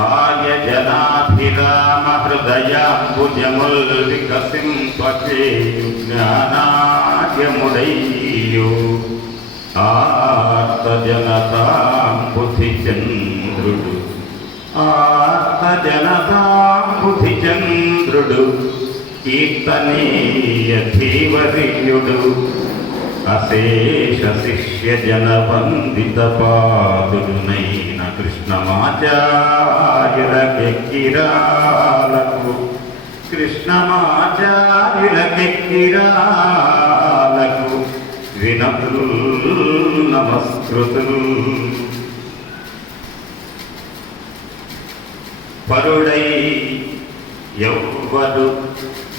ఆయజనాభిరామ హృదయాంబుజముల్వికసిం త్వచేయు జ్ఞానార్యముడయ్యో ఆర్తజనతాంబుధిచంద్రుడు ఆర్తజనతాంబుధిచంద్రుడు కీర్తనీయ ధీవరీయుడు అశేష శిష్య జన వందిత పాదుడునైన కృష్ణమాచార్యులకెక్కిరాలకు కృష్ణమాచార్యులకెక్కిరాలకు వినతులు నమస్కృతులు. పరుడై యౌవడు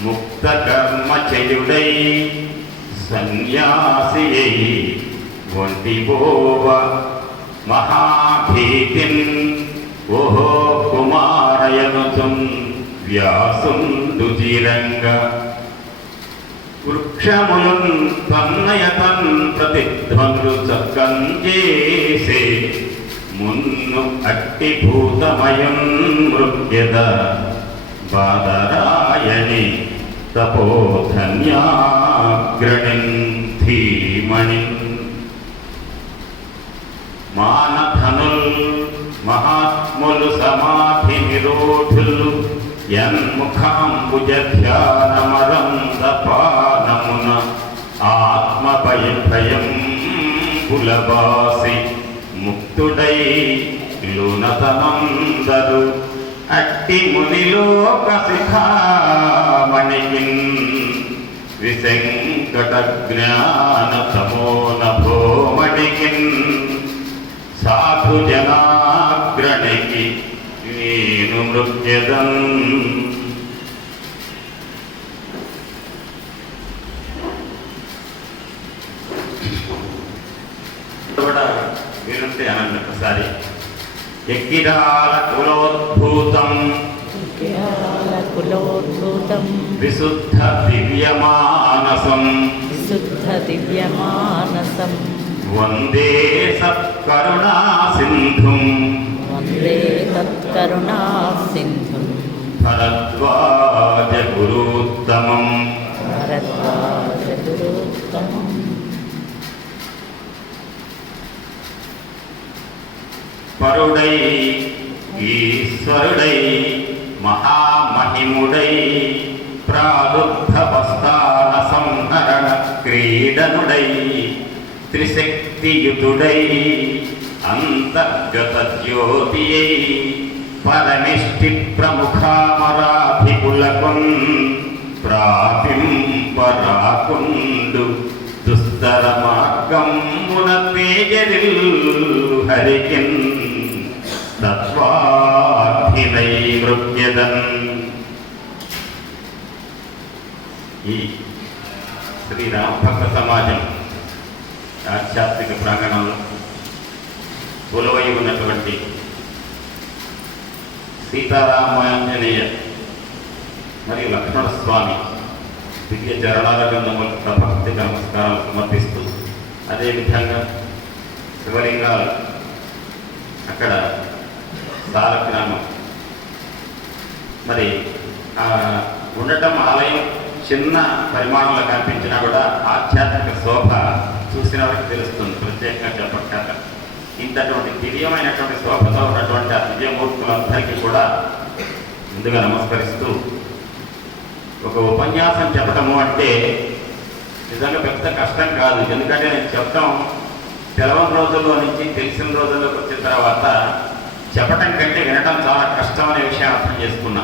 ముక్త కర్మచయుడై సన్యాసియై ఒంటిపోవ మహాభీతిన్ ఓహో కుమారయనుతుం వ్యాసుండు జీరంగ వృక్షములున్ తన్నయతన్ ప్రతిధ్వనులు చక్కం చేసే మున్ను అట్టి భూతమయం మృగ్యద బాదరాయణి తపోధన్యాగ్రణిన్ ధీమణిన్ మానధనుల్ మహాత్ములు సమాధి నిరోధులు యన్ముఖాంబుజ ధ్యానమరందపానమున ఆత్మభయం కులబాసి ముక్తుడై లునతమందరు అట్టి మునిలోక శిఖామణికిన్ విశంకట జ్ఞాన తమోనభోమణికిన్ సాధు జనాగ్రణికి నేను మృత్యదన్. కూడా వినుంటే అనండి ఒకసారి. ఎక్కిరాల కులోద్భూతం విశుద్ధ దివ్యమానసం వందే సత్కరుణా సింధుం భరద్వాజ గురుత్తమం. పరుడై ఈశ్వరుడై మహామహిముడై ప్రారుద్ధవస్థాన సంహరణ క్రీడనుడై త్రిశక్తియుతుడై అంతర్గత జ్యోతియై పరనిష్ఠి ప్రముఖామరాధికులకున్ ప్రాపింపరాకుండు దుస్తర మార్గమున తేజరిల్ హరికిన్ తత్వాధినై మృగ్యదన్. ఈ శ్రీరామభక్త సమాజం ఆధ్యాత్మిక ప్రాంగణంలో కొలువై ఉన్నటువంటి సీతారామాంజనేయ మరియు లక్ష్మణస్వామి దివ్య చరణాల గంధములకు ప్రభక్తిక నమస్కారాలు సమర్పిస్తూ, అదేవిధంగా శివలింగాలు అక్కడ సాలగ్రామం మరి ఉండటం ఆలయం చిన్న పరిమాణంలో కనిపించినా కూడా ఆధ్యాత్మిక శోభ చూసిన వారికి తెలుస్తుంది. ప్రత్యేకంగా చెప్పక ఇంతటువంటి దివ్యమైనటువంటి శోభతో ఉన్నటువంటి ఆ దివ్యమూర్తులందరికీ కూడా ముందుగా నమస్కరిస్తూ, ఒక ఉపన్యాసం చెప్పడము అంటే నిజంగా పెద్ద కష్టం కాదు. ఎందుకంటే నేను చెప్పడం తెలవని రోజుల్లో నుంచి తెలిసిన రోజుల్లోకి వచ్చిన తర్వాత చెప్పటం కంటే వినటం చాలా కష్టం అనే విషయం అర్థం చేసుకున్నా.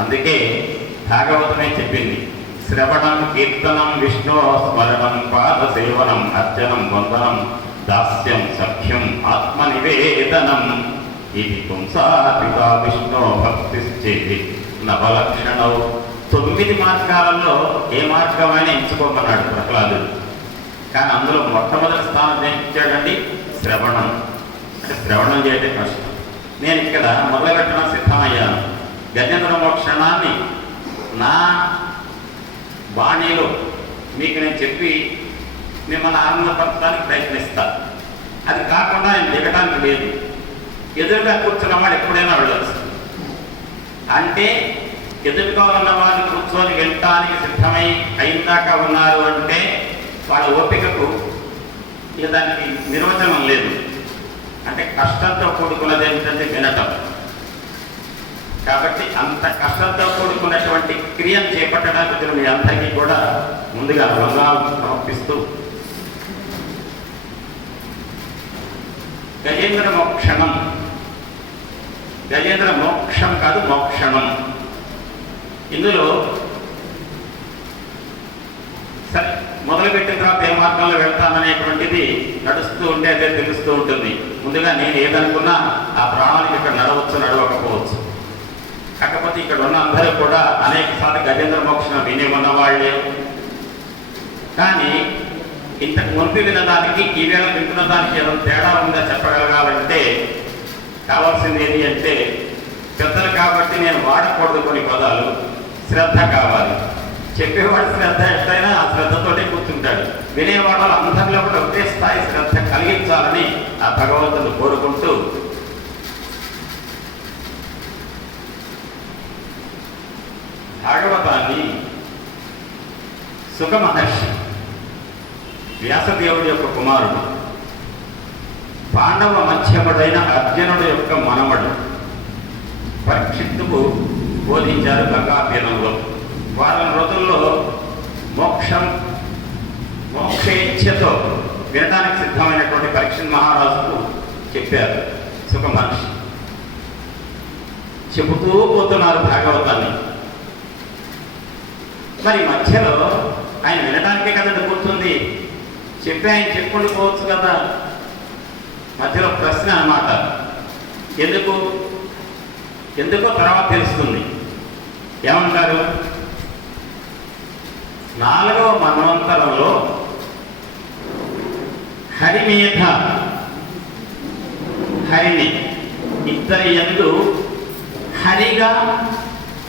అందుకే భాగవతమే చెప్పింది, శ్రవణం కీర్తనం విష్ణు స్మరణం పాదసేవనం అర్చనం వందనం దాస్యం సఖ్యం ఆత్మనివేదనం ఇది పుంసాపితా విష్ణు భక్తిశ్చేది నవలక్షణం. 9 మార్గాలలో ఏ మార్గమైనా ఎంచుకోమన్నాడు ప్రహ్లాదుడు. కానీ అందులో మొట్టమొదటి స్థానం ఇచ్చాడండి శ్రవణం. అంటే శ్రవణం చేయడం కష్టం. నేను ఇక్కడ మొదలుపెట్టడం సిద్ధమయ్యాను. గజేంద్ర మోక్షణాన్ని నా బాణీలో మీకు నేను చెప్పి మిమ్మల్ని ఆనందపరచడానికి ప్రయత్నిస్తా. అది కాకుండా నేను దిగటానికి లేదు. ఎదురుగా కూర్చున్నవాడు ఎప్పుడైనా వెళ్ళొచ్చు. అంటే ఎదురుగా ఉన్న వాళ్ళు కూర్చొని వెళ్ళటానికి సిద్ధమై అయిందాకా ఉన్నారు అంటే వాళ్ళ ఓపికకు ఇక దానికి నిర్వచనం లేదు. అంటే కష్టంతో కూడుకున్నది ఏంటంటే వినటం. కాబట్టి అంత కష్టంతో కూడుకున్నటువంటి క్రియను చేపట్టడానికి మీ అందరికీ కూడా ముందుగా వందనాలు సమర్పిస్తూ గజేంద్ర మోక్షణం, గజేంద్ర మోక్షం కాదు మోక్షణం. ఇందులో సరే మొదలుపెట్టిన తర్వాత ఏ మార్గంలో వెళ్తామనేటువంటిది నడుస్తూ ఉంటే అదే తెలుస్తూ ఉంటుంది. ముందుగా నేను ఏదనుకున్నా ఆ ప్రాణానికి ఇక్కడ నడవచ్చు, నడవకపోవచ్చు. కాకపోతే ఇక్కడ ఉన్న అందరూ కూడా అనేక సార్లు గజేంద్ర మోక్షం విని ఉన్నవాళ్లే. కానీ ఇంతకు మునిపి వినడానికి ఈవేళ వింటున్న దానికి ఏదైనా తేడా ఉందా చెప్పగలగాలంటే కావాల్సింది ఏది అంటే పెద్దలు కాబట్టి నేను వాడకూడదు కొన్ని పదాలు, శ్రద్ధ కావాలి. చెప్పేవాడు శ్రద్ధ ఎట్లయినా ఆ శ్రద్ధతోనే కూర్చుంటాడు. వినేవాడు అందరిలో కూడా ఒకే స్థాయి శ్రద్ధ కలిగించాలని ఆ భగవంతుడు కోరుకుంటూ భాగవతాన్ని సుఖ మహర్షి వ్యాసదేవుడి యొక్క కుమారుడు, పాండవ మధ్యముడైన అర్జునుడి యొక్క మనవడు పరీక్షిత్తుకు బోధించారు గంగాతీరంలో. వారం రోజుల్లో మోక్షేచ్ఛతో వినడానికి సిద్ధమైనటువంటి పరీక్షిత్ మహారాజుకు చెప్పారు సుఖ మహర్షి. చెబుతూ పోతున్నారు భాగవతాన్ని. మరి మధ్యలో ఆయన వినడానికే కదండి కూర్చుంది, చెప్పి ఆయన చెప్పుకుంటూ పోవచ్చు కదా. మధ్యలో ప్రశ్న అన్నమాట. ఎందుకో తర్వాత తెలుస్తుంది. ఏమంటారు? 4వ మన్వంతరంలో హరి మీద హరిని ఇద్దరి యందు హరిగా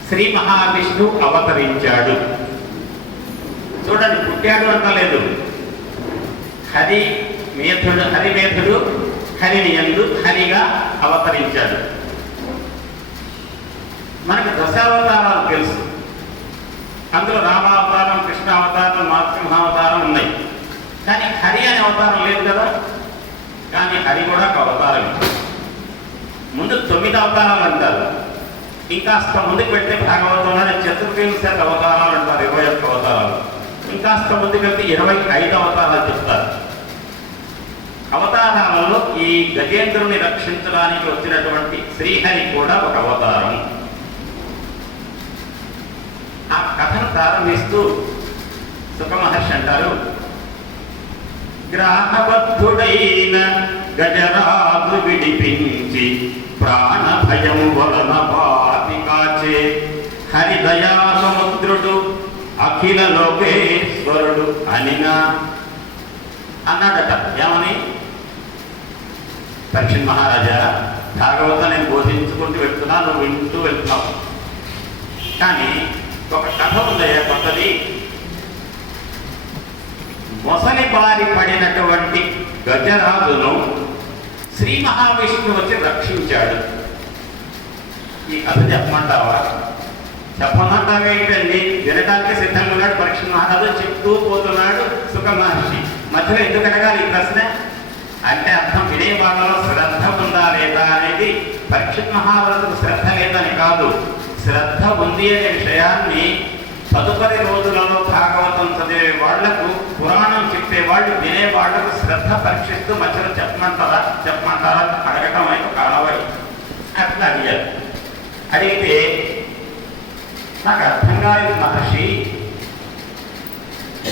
శ్రీ మహావిష్ణువు అవతరించాడు. చూడండి, పుట్టాడు అంటలేదు. హరిమేధుడు హరిని యందు హరిగా అవతరించాడు. మనకు దశావతారాలు తెలుసు. అందులో రామావతారం, కృష్ణావతారం, నరసింహావతారం ఉన్నాయి. కానీ హరి అనే అవతారం లేదు కదా. కానీ హరి కూడా ఒక అవతారం. ముందు 9 అవతారాలు అంటారు. ఇంకాస్త ముందుకు వెళ్తే భాగవతంలోనే చతుర్వింశతి అవతారాలు అంటారు, 21 అవతారాలు. ఇంకాస్త ముందుకు వెళ్తే 25 అవతారాలు చెప్తారు. అవతారాలలో ఈ గజేంద్రుని రక్షించడానికి వచ్చినటువంటి శ్రీహరి కూడా ఒక అవతారం. ఆ కథను ప్రారంభిస్తూ సుఖ మహర్షి అంటారు, గ్రాహబద్ధుడైన గజరాజు విడిపించి ప్రాణ భయం వలన పాతి కాచే హరిదయా సముద్రుడు అఖిల లోకేశ్వరుడు అనినా అన్నాడట. ఏమని? పరీక్షిత్ మహారాజా, భాగవతం నేను బోధించుకుంటూ వెళ్తున్నా, నువ్వు వింటూ వెళ్తున్నావు. కానీ ఒక కథ ఉందయ్యా కొత్తది. మొసలి బారి పడినటువంటి గజరాజును శ్రీ మహావిష్ణువు వచ్చి రక్షించాడు. ఈ కథ చెప్పమంటావా? చెప్పమంటావేంటండి? వినడానికి సిద్ధంగా ఉన్నాడు పరీక్షిత్ మహారాజు. చెప్తూ పోతున్నాడు సుఖ మహర్షి. మధ్యలో ఎందుకు అడగాలి ఈ ప్రశ్న అంటే అర్థం వినే వాళ్ళలో శ్రద్ధ ఉందా లేదా అనేది. పరీక్షిత్ మహారాజుకు శ్రద్ధ లేదని కాదు, శ్రద్ధ ఉంది అనే విషయాన్ని తదుపరి రోజులలో భాగవతం చదివే వాళ్లకు, పురాణం చెప్పేవాళ్ళు వినేవాళ్లకు శ్రద్ధ పరీక్షిస్తూ మధ్యలో చెప్పమంటారా అడగటం అయితే కాలవై అట్లా అడిగారు. అడిగితే నాకు అర్థం కాలేదు మహర్షి,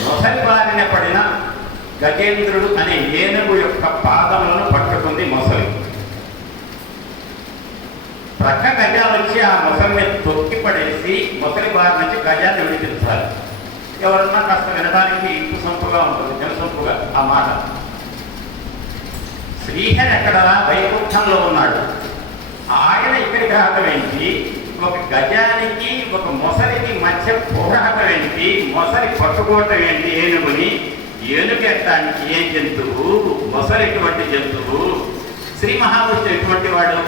మొసలి బారిన పడిన గజేంద్రుడు అనే ఏనుగు యొక్క పాదములను పట్టుకుంది మొసలి. ప్రక్క గజాలు వచ్చి ఆ మొసలిని తొక్కి పడేసి మొసలి బారి నుంచి గజాన్ని విడిపించాలి. ఎవరన్నా కాస్త వినడానికి ఇంపు సొంపుగా ఉంటుంది, జనసొంపుగా ఆ మాట. శ్రీహరి ఎక్కడ? వైకుంఠంలో ఉన్నాడు. ఆయన ఇక్కడికి రావటం ఏంటి? ఒక గజానికి ఒక మొసలికి మధ్య పోరాటం ఏంటి? మొసలి పట్టుకోవటం ఏంటి ఏనుగుని? ఏనుగు ఎట్టడానికి ఏ జంతువు, మొసలి ఎటువంటి జంతువు? శ్రీ మహావిష్ణువు ఎటువంటి వాడు?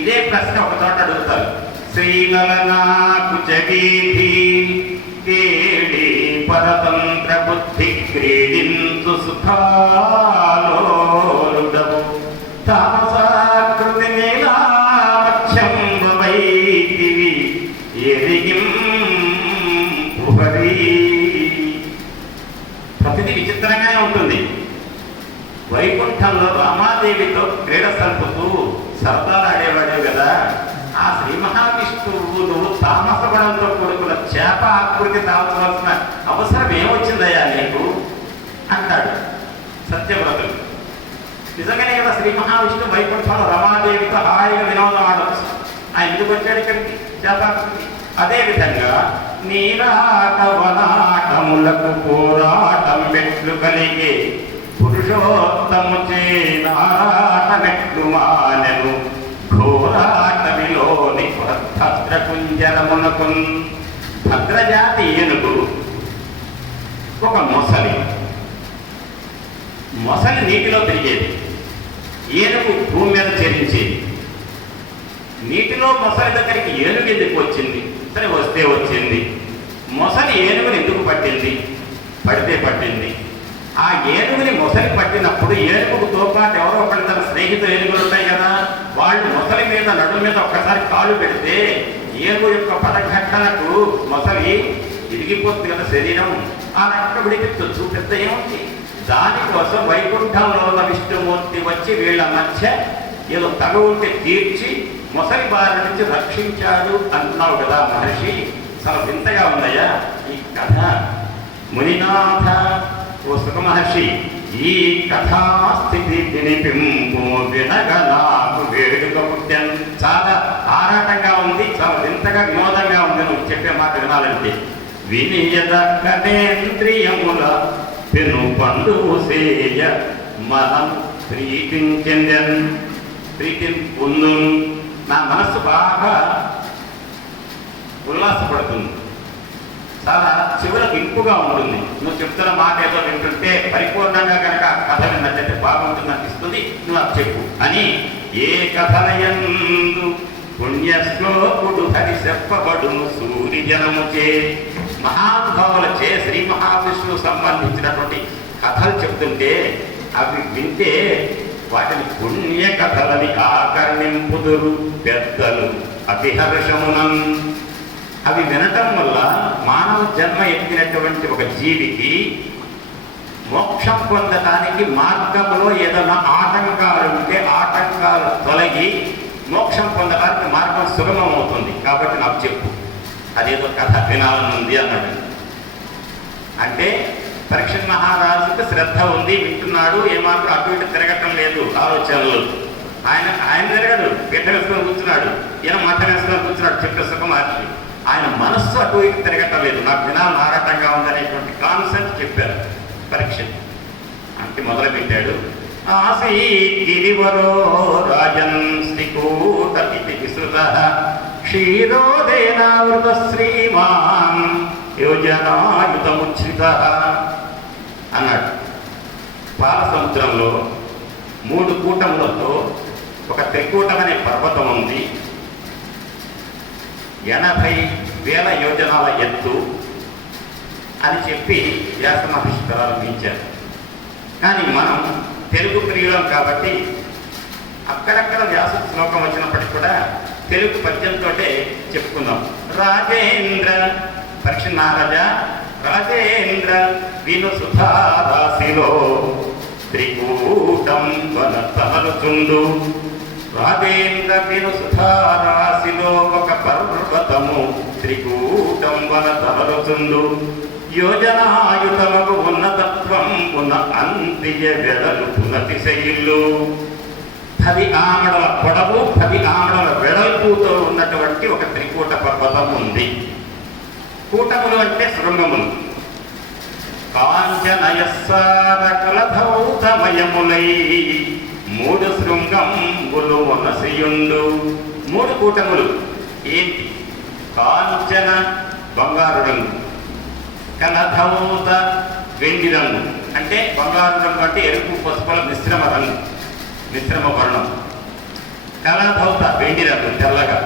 ఇదే ప్రశ్న ఒక చోట అడుగుతారు. శ్రీలలనాకు జగీధి కేళి పరతంత్ర బుద్ధి క్రీడింతు సుఖాలోలుడవు తామసాకృతి నీలాక్షంబవైతివి ఎరిగింపుహరి. ప్రతిదీ విచిత్రంగానే ఉంటుంది. వైకుంఠంలో రామాదేవితో క్రీడ సల్పుతూ సరదాలు ఆడేవాడే కదా. ఆ శ్రీ మహావిష్ణువు నువ్వు తామస గుణంతో కూడుకున్న చేప ఆకృతి తాల్చవలసిన అవసరం ఏమొచ్చిందయ్యా నీకు అంటాడు సత్యవ్రతుడు. నిజంగానే కదా, శ్రీ మహావిష్ణువు వైకుంఠంలో రమాదేవితో హాయిగా వినోదం ఆడవచ్చు. ఆయన ఎందుకు వచ్చాడు ఇక్కడికి? చేపాకృతి. అదేవిధంగా నీరాటవనాటములకు పోరాటం మెట్లు కలిగే పురుషోత్తము చేరాట మెట్లు మానెను ఘోరాటవిలోని భద్రకుంజరమునకు. భద్రజాతి ఏనుగు ఒక మొసలి. మొసలి నీటిలో తిరిగేది, ఏనుగు భూమి మీద చెరించేది. నీటిలో మొసలి దగ్గరికి ఏనుగు ఎందుకు వచ్చింది? సరే, వస్తే వచ్చింది. మొసలి ఏనుగుని ఎందుకు పట్టింది? పడితే పట్టింది. ఆ ఏనుగుని మొసలి పట్టినప్పుడు ఏనుగుతో పాటు ఎవరో ఒకటి తన స్నేహితులు ఏనుగులు ఉంటాయి కదా, వాళ్ళు మొసలి మీద నడుము మీద ఒక్కసారి కాలు పెడితే ఏనుగు యొక్క పదఘట్టనకు మొసలి ఇరిగిపోతుంది కదా శరీరం. ఆ రక్త విడిపించవచ్చు, పెద్ద ఏముంది. దానికోసం వైకుంఠంలో ఉన్న విష్ణుమూర్తి వచ్చి వీళ్ళ మధ్య ఏదో తగ ఉంటే తీర్చి మొసలి బారి నుంచి రక్షించాడు అంటున్నావు కదా మహర్షి. చాలా వింతగా ఉందయ్యా ఈ కథ. మునినాథ, ఓ సుఖ మహర్షి, ఈ కథాస్థితి వినిపింపు వినగా నాకు వేడుక పుట్టాను. చాలా ఆరాటంగా ఉంది, చాలా వింతగా వినోదంగా ఉంది నువ్వు చెప్పే మాట వినాలంటే. వినియదక్కనేంద్రియముల పెను పండు సేయ మనం ప్రీతించెందెన్. ప్రీతిని పొందు. నా మనస్సు బాగా ఉల్లాసపడుతుంది, చాలా చెవులకు ఇంపుగా ఉంటుంది. నువ్వు చెప్తున్న మాట ఏదో వింటుంటే పరిపూర్ణంగా కనుక కథ విన్నట్లయితే బాగుంటుంది అనిపిస్తుంది. నువ్వు అది చెప్పు అని. ఏ కథలయందు పుణ్యశ్లోకుడు హరి చెప్పబడును సూర్యజనముచే. మహానుభావులచే శ్రీ మహావిష్ణువు సంబంధించినటువంటి కథలు చెప్తుంటే అవి వింటే వాటిని పుణ్య కథలని ఆకర్ణింపుదురు పెద్దలు అతిహర్షమునం. అవి వినటం వల్ల మానవ జన్మ ఎత్తినటువంటి ఒక జీవికి మోక్షం పొందటానికి మార్గంలో ఏదైనా ఆటంకాలు ఉంటే ఆటంకాలు తొలగి మోక్షం పొందడానికి మార్గం సుగమం అవుతుంది. కాబట్టి నాకు చెప్పు, అదేదో కథ వినాలనుంది అన్నాడు. అంటే పరీక్ష మహారాజుకి శ్రద్ధ ఉంది, వింటున్నాడు. ఏమాత్రం అటు ఇటు తిరగటం లేదు ఆలోచనలు. ఆయన తిరగడు, పీఠ వేసుకొని కూర్చున్నాడు, ఈయన మఠ వేసుకొని కూర్చున్నాడు. చెప్పే సుఖ మహర్షి ఆయన మనస్సు అటు ఇటు తిరగటం లేదు, నాకు వినాలని ఆరాటంగా ఉందనేటువంటి కాన్సెప్ట్ చెప్పారు పరీక్ష. అంటే మొదలుపెట్టాడు. ఆసీ గిరివరో రాజన్ శ్రీకూటపితి విశ్రుత క్షీరోదేనావృత శ్రీమాన్ యోజనాయుతముచ్ఛ్రిత అన్నాడు. పాల సముద్రంలో 3 కూటములతో ఒక త్రికూటం అనే పర్వతం ఉంది. 80,000 యోజనాల ఎత్తు అని చెప్పి వ్యాస మహర్షి ప్రారంభించారు. కానీ మనం తెలుగు ప్రియులం కాబట్టి అక్కడక్కడ వ్యాస శ్లోకం వచ్చినప్పటికీ కూడా తెలుగు పద్యంతో చెప్పుకుందాం. రాజేంద్ర పరీక్ష నారాజా రాజేంద్ర విను సుధారాశిలో త్రికూటం వన తమలుచుండు. రాజేంద్ర విను సుధారాశిలో ఒక పర్వతము త్రికూటం వన తమలుచుండు. యోజనాయుతమకు ఉన్నతత్వం ఉన్న అంత్య వెడలు పునతిశైలు. 10 ఆమడల పొడవు 10 ఆమడల వెడల్పుతో ఉన్నటువంటి ఒక త్రికూట పర్వతం ఉంది. కూటములు అంటే శృంగములు. కాంచనయస్సార కలధౌతమయములై 3 శృంగములు మనసియుండు. 3 కూటములు ఏంటి? కాంచన బంగారు రంగు, కలధౌత వెండి రంగు అంటే బంగారు రంగు అంటే ఎరుపు పసుపుల మిశ్రమ రంగు. మిశ్రమ వర్ణం. కళాధౌత వెండి రంగు తెల్లగా.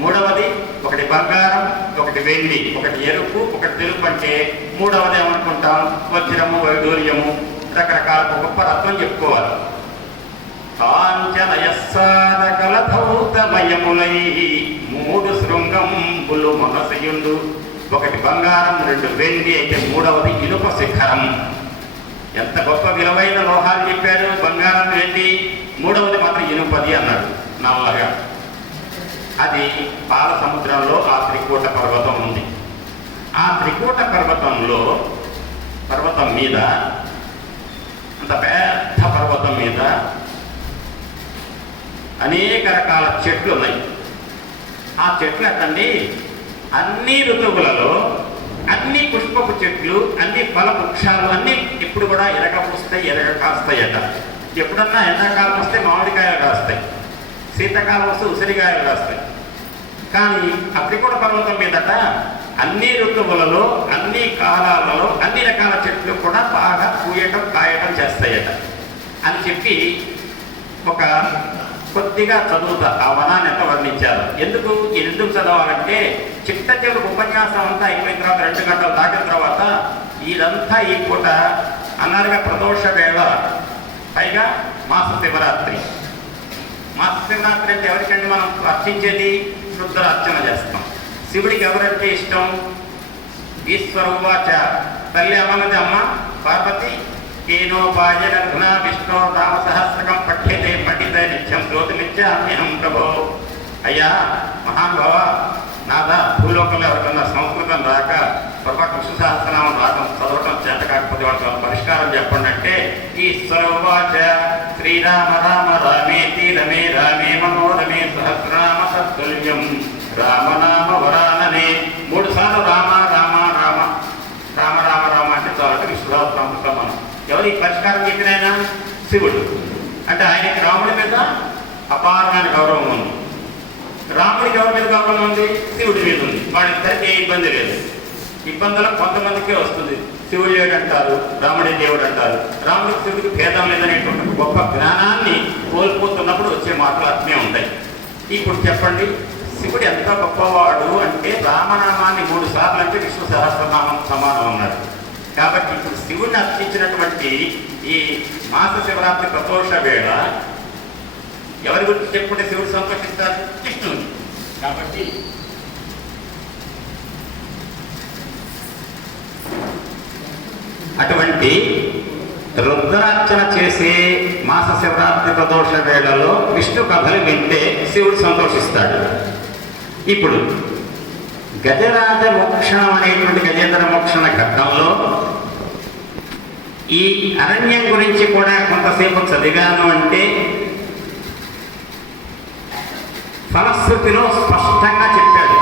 మూడవది ఒకటి బంగారం, ఒకటి వెండి, ఒకటి ఎరుపు, ఒకటి తెలుపు. అంటే మూడవది ఏమనుకుంటాం? వజ్రము, వైడూర్యము, రకరకాల గొప్ప రత్నం చెప్పుకోవాలి. కాంచనయస్సారకలధౌతమయములై మూడు శృంగంబులు మనసయుండు. ఒకటి బంగారం, రెండు వెండి అయితే మూడవది ఇనుప శిఖరం. ఎంత గొప్ప విలువైన లోహాలు చెప్పారు, బంగారం, వెండి. మూడవది మాత్రం ఇనుపది అన్నాడు, నల్లగా. అది పాల సముద్రంలో ఆ త్రికూట పర్వతం ఉంది. ఆ త్రికూట పర్వతం మీద, అంత పెద్ద పర్వతం మీద అనేక రకాల చెట్లు ఉన్నాయి. ఆ చెట్లు అట్టండి అన్ని ఋతువులలో అన్ని పుష్పపు చెట్లు, అన్ని ఫల వృక్షాలు అన్నీ ఇప్పుడు కూడా ఎరగ పూస్తాయి, ఎరగ కాస్తాయట. ఎప్పుడన్నా ఎండాకాలం వస్తే మామిడికాయలు కాస్తాయి, శీతాకాలం వస్తే ఉసిరికాయలు కాస్తాయి. కానీ అప్రికోట పర్వతం మీదట అన్ని ఋతువులలో, అన్ని కాలాలలో అన్ని రకాల చెట్లు కూడా బాగా పూయటం, కాయటం చేస్తాయట అని చెప్పి ఒక కొద్దిగా చదువుతా ఆ వనాన్ని ఎంత వర్ణించారు. ఎందుకు చదవాలంటే చిట్ట చివరికి ఉపన్యాసం అంతా అయిపోయిన తర్వాత 2 గంటలు దాటిన తర్వాత ఇదంతా ఈ పూట అన్నారుగా ప్రదోష వేళ, పైగా మాస శివరాత్రి. మాస శివరాత్రి అంటే ఎవరికండి మనం అర్చించేది? రుద్రార్చన చేస్తాం. శివుడికి ఎవరంటే ఇష్టం? ఈశ్వరువాచ, తల్లి అమ్మది అమ్మ పార్వతి, కేనోపాయన ఘునా విష్ణు రామ సహస్రకం పఠ్యతే పఠిత నిత్యం శ్రోతమిత్యామ్యహం ప్రభో. అయ్యా మహానుభావ, నాదా భూలోకంలో ఎవరికన్నా సంస్కృతం రాక పొరపాటు విష్ణు సహస్రనామం రావడం చదవటం చేత కాకపోతే వాళ్ళకి పరిష్కారం చెప్పండి అంటే, ఈశ్వరువాచ శ్రీరామ రామ రామేతి రమే రామే మనోరమే సహస్రనామ తత్తుల్యం రామనామ వరాననే. 3 సార్లు రామ రామ రామ రామ రామ రామ అంటే చాలంటే విష్ణురామ సమానం. ఎవరు ఈ పరిష్కారం చెప్పినైనా? శివుడు. అంటే ఆయనకి రాముడి మీద అపారమైన గౌరవం ఉంది. రాముడికి ఎవరి మీద గౌరవం ఉంది? శివుడి మీద ఉంది. వాళ్ళిద్దరికి ఏ ఇబ్బంది లేదు. ఇబ్బందులు కొంతమందికే వస్తుంది. శివుడు లేడంటారు, రాముడి దేవుడు అంటారు. రాముడికి శివుడికి భేదం లేదనేటువంటి గొప్ప జ్ఞానాన్ని కోల్పోతున్నప్పుడు వచ్చే మాటలు అట్నే ఉంటాయి. ఇప్పుడు చెప్పండి, శివుడు ఎంత గొప్పవాడు అంటే రామనామాన్ని 3 సార్లు అంటే విష్ణు సహస్రనామం సమానం అన్నాడు. కాబట్టి ఇప్పుడు శివుడిని అర్చించినటువంటి ఈ మాస శివరాత్రి ప్రదోష వేళ ఎవరి గురించి చెప్పుకుంటే శివుడు సంతోషిస్తారు? కృష్ణుని. కాబట్టి అటువంటి రుద్రార్చన చేసే మాస శివరాత్రి ప్రదోష వేళలో విష్ణు కథలు వింటే శివుడు సంతోషిస్తాడు. ఇప్పుడు గజరాజ మోక్షణం అనేటువంటి గజేంద్ర మోక్షణ ఘట్టంలో ఈ అరణ్యం గురించి కూడా కొంతసేపు చదివాను. అంటే ఫలశ్రుతిలో స్పష్టంగా చెప్పాడు.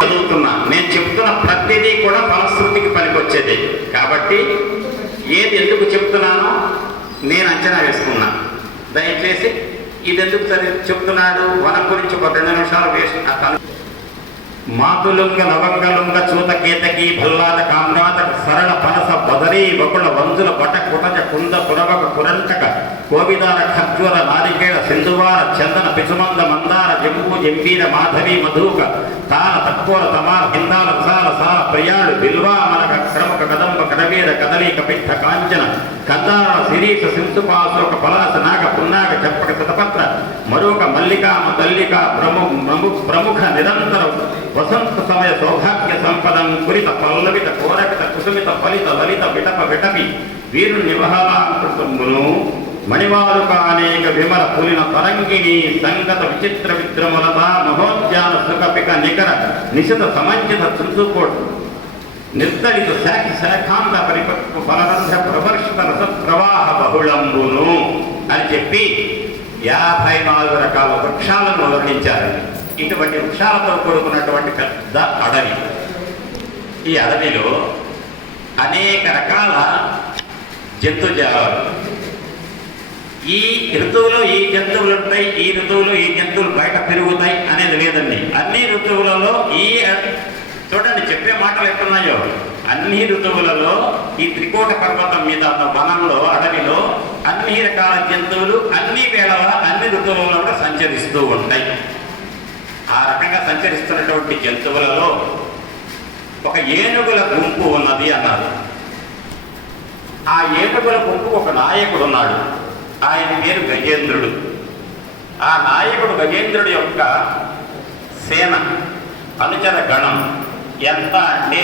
చదువుతున్నా, నేను చెప్తున్న ప్రతిదీ కూడా ఫలశ్రుతికి పనికొచ్చేది. కాబట్టి ఏది ఎందుకు చెప్తున్నానో నేను అంచనా వేసుకున్నా. దయచేసి ఇది ఎందుకు చెప్తున్నాడు, వనం గురించి ఒక 2 నిమిషాలు వేసి మాతులుంగ నవంగలుంగ చూత కేతకి భల్లాద కామ్రాత సరళ పనస బదరీ వకుళ వంజుల బట కుటజ కుంద పురవక పురంటక కోవిదార ఖర్జూర నారికేళ సింధువార చందన పిచుమంద మందార జంబూ జంబీర మాధవి మధుక తాన తక్కువ తమాల హిందాల సాల సాల ప్రియాడు బిల్వా మనక క్రమక కదంబ కడవీర కదలీక పిట్ట కాంచన కందార శిరీష సింధుపాశోక పలాస నాగ పున్నాగ చప్పక శతపత్ర మరొక మల్లికామ తల్లిక ప్రముఖ నిరంతర వసంత సమయ సౌభాగ్య సంపదం కురిత పల్లవిత కోరకిత కుసుమిత ఫలిత లలిత విటప విటపి వీరు నివహలాంకృతమును మణివాలుక అనేక విమల పులిన తరంగిణి సంగత విచిత్ర విద్రములత మహోద్యాన సుఖపిక నికర నిశిత సమంచిత చుంచుకోట్ నిర్దలిత శాఖ శాఖాంత పరిపక్వ ఫలరంధ్ర ప్రవర్షిత రస ప్రవాహ బహుళంబును అని చెప్పి 54 రకాల వృక్షాలను వర్ణించారండి. ఇటువంటి వృక్షాలతో కూడుకున్నటువంటి పెద్ద అడవి. ఈ అడవిలో అనేక రకాల జంతుజాలాలు. ఈ ఋతువులో ఈ జంతువులు ఉంటాయి, ఈ ఋతువులో ఈ జంతువులు బయట పెరుగుతాయి అనేది లేదండి. అన్ని ఋతువులలో ఈ చూడండి చెప్పే మాటలు ఎట్టున్నాయో అన్ని ఋతువులలో ఈ త్రికోట పర్వతం మీద ఉన్న వనంలో, అడవిలో అన్ని రకాల జంతువులు అన్ని వేళల అన్ని ఋతువులలో కూడా సంచరిస్తూ ఉంటాయి. ఆ రకంగా సంచరిస్తున్నటువంటి జంతువులలో ఒక ఏనుగుల గుంపు ఉన్నది అన్నారు. ఆ ఏనుగుల గుంపు ఒక నాయకుడు ఉన్నాడు. ఆయన పేరు గజేంద్రుడు. ఆ నాయకుడు గజేంద్రుడి యొక్క సేన, అనుచర గణం ఎంత అంటే,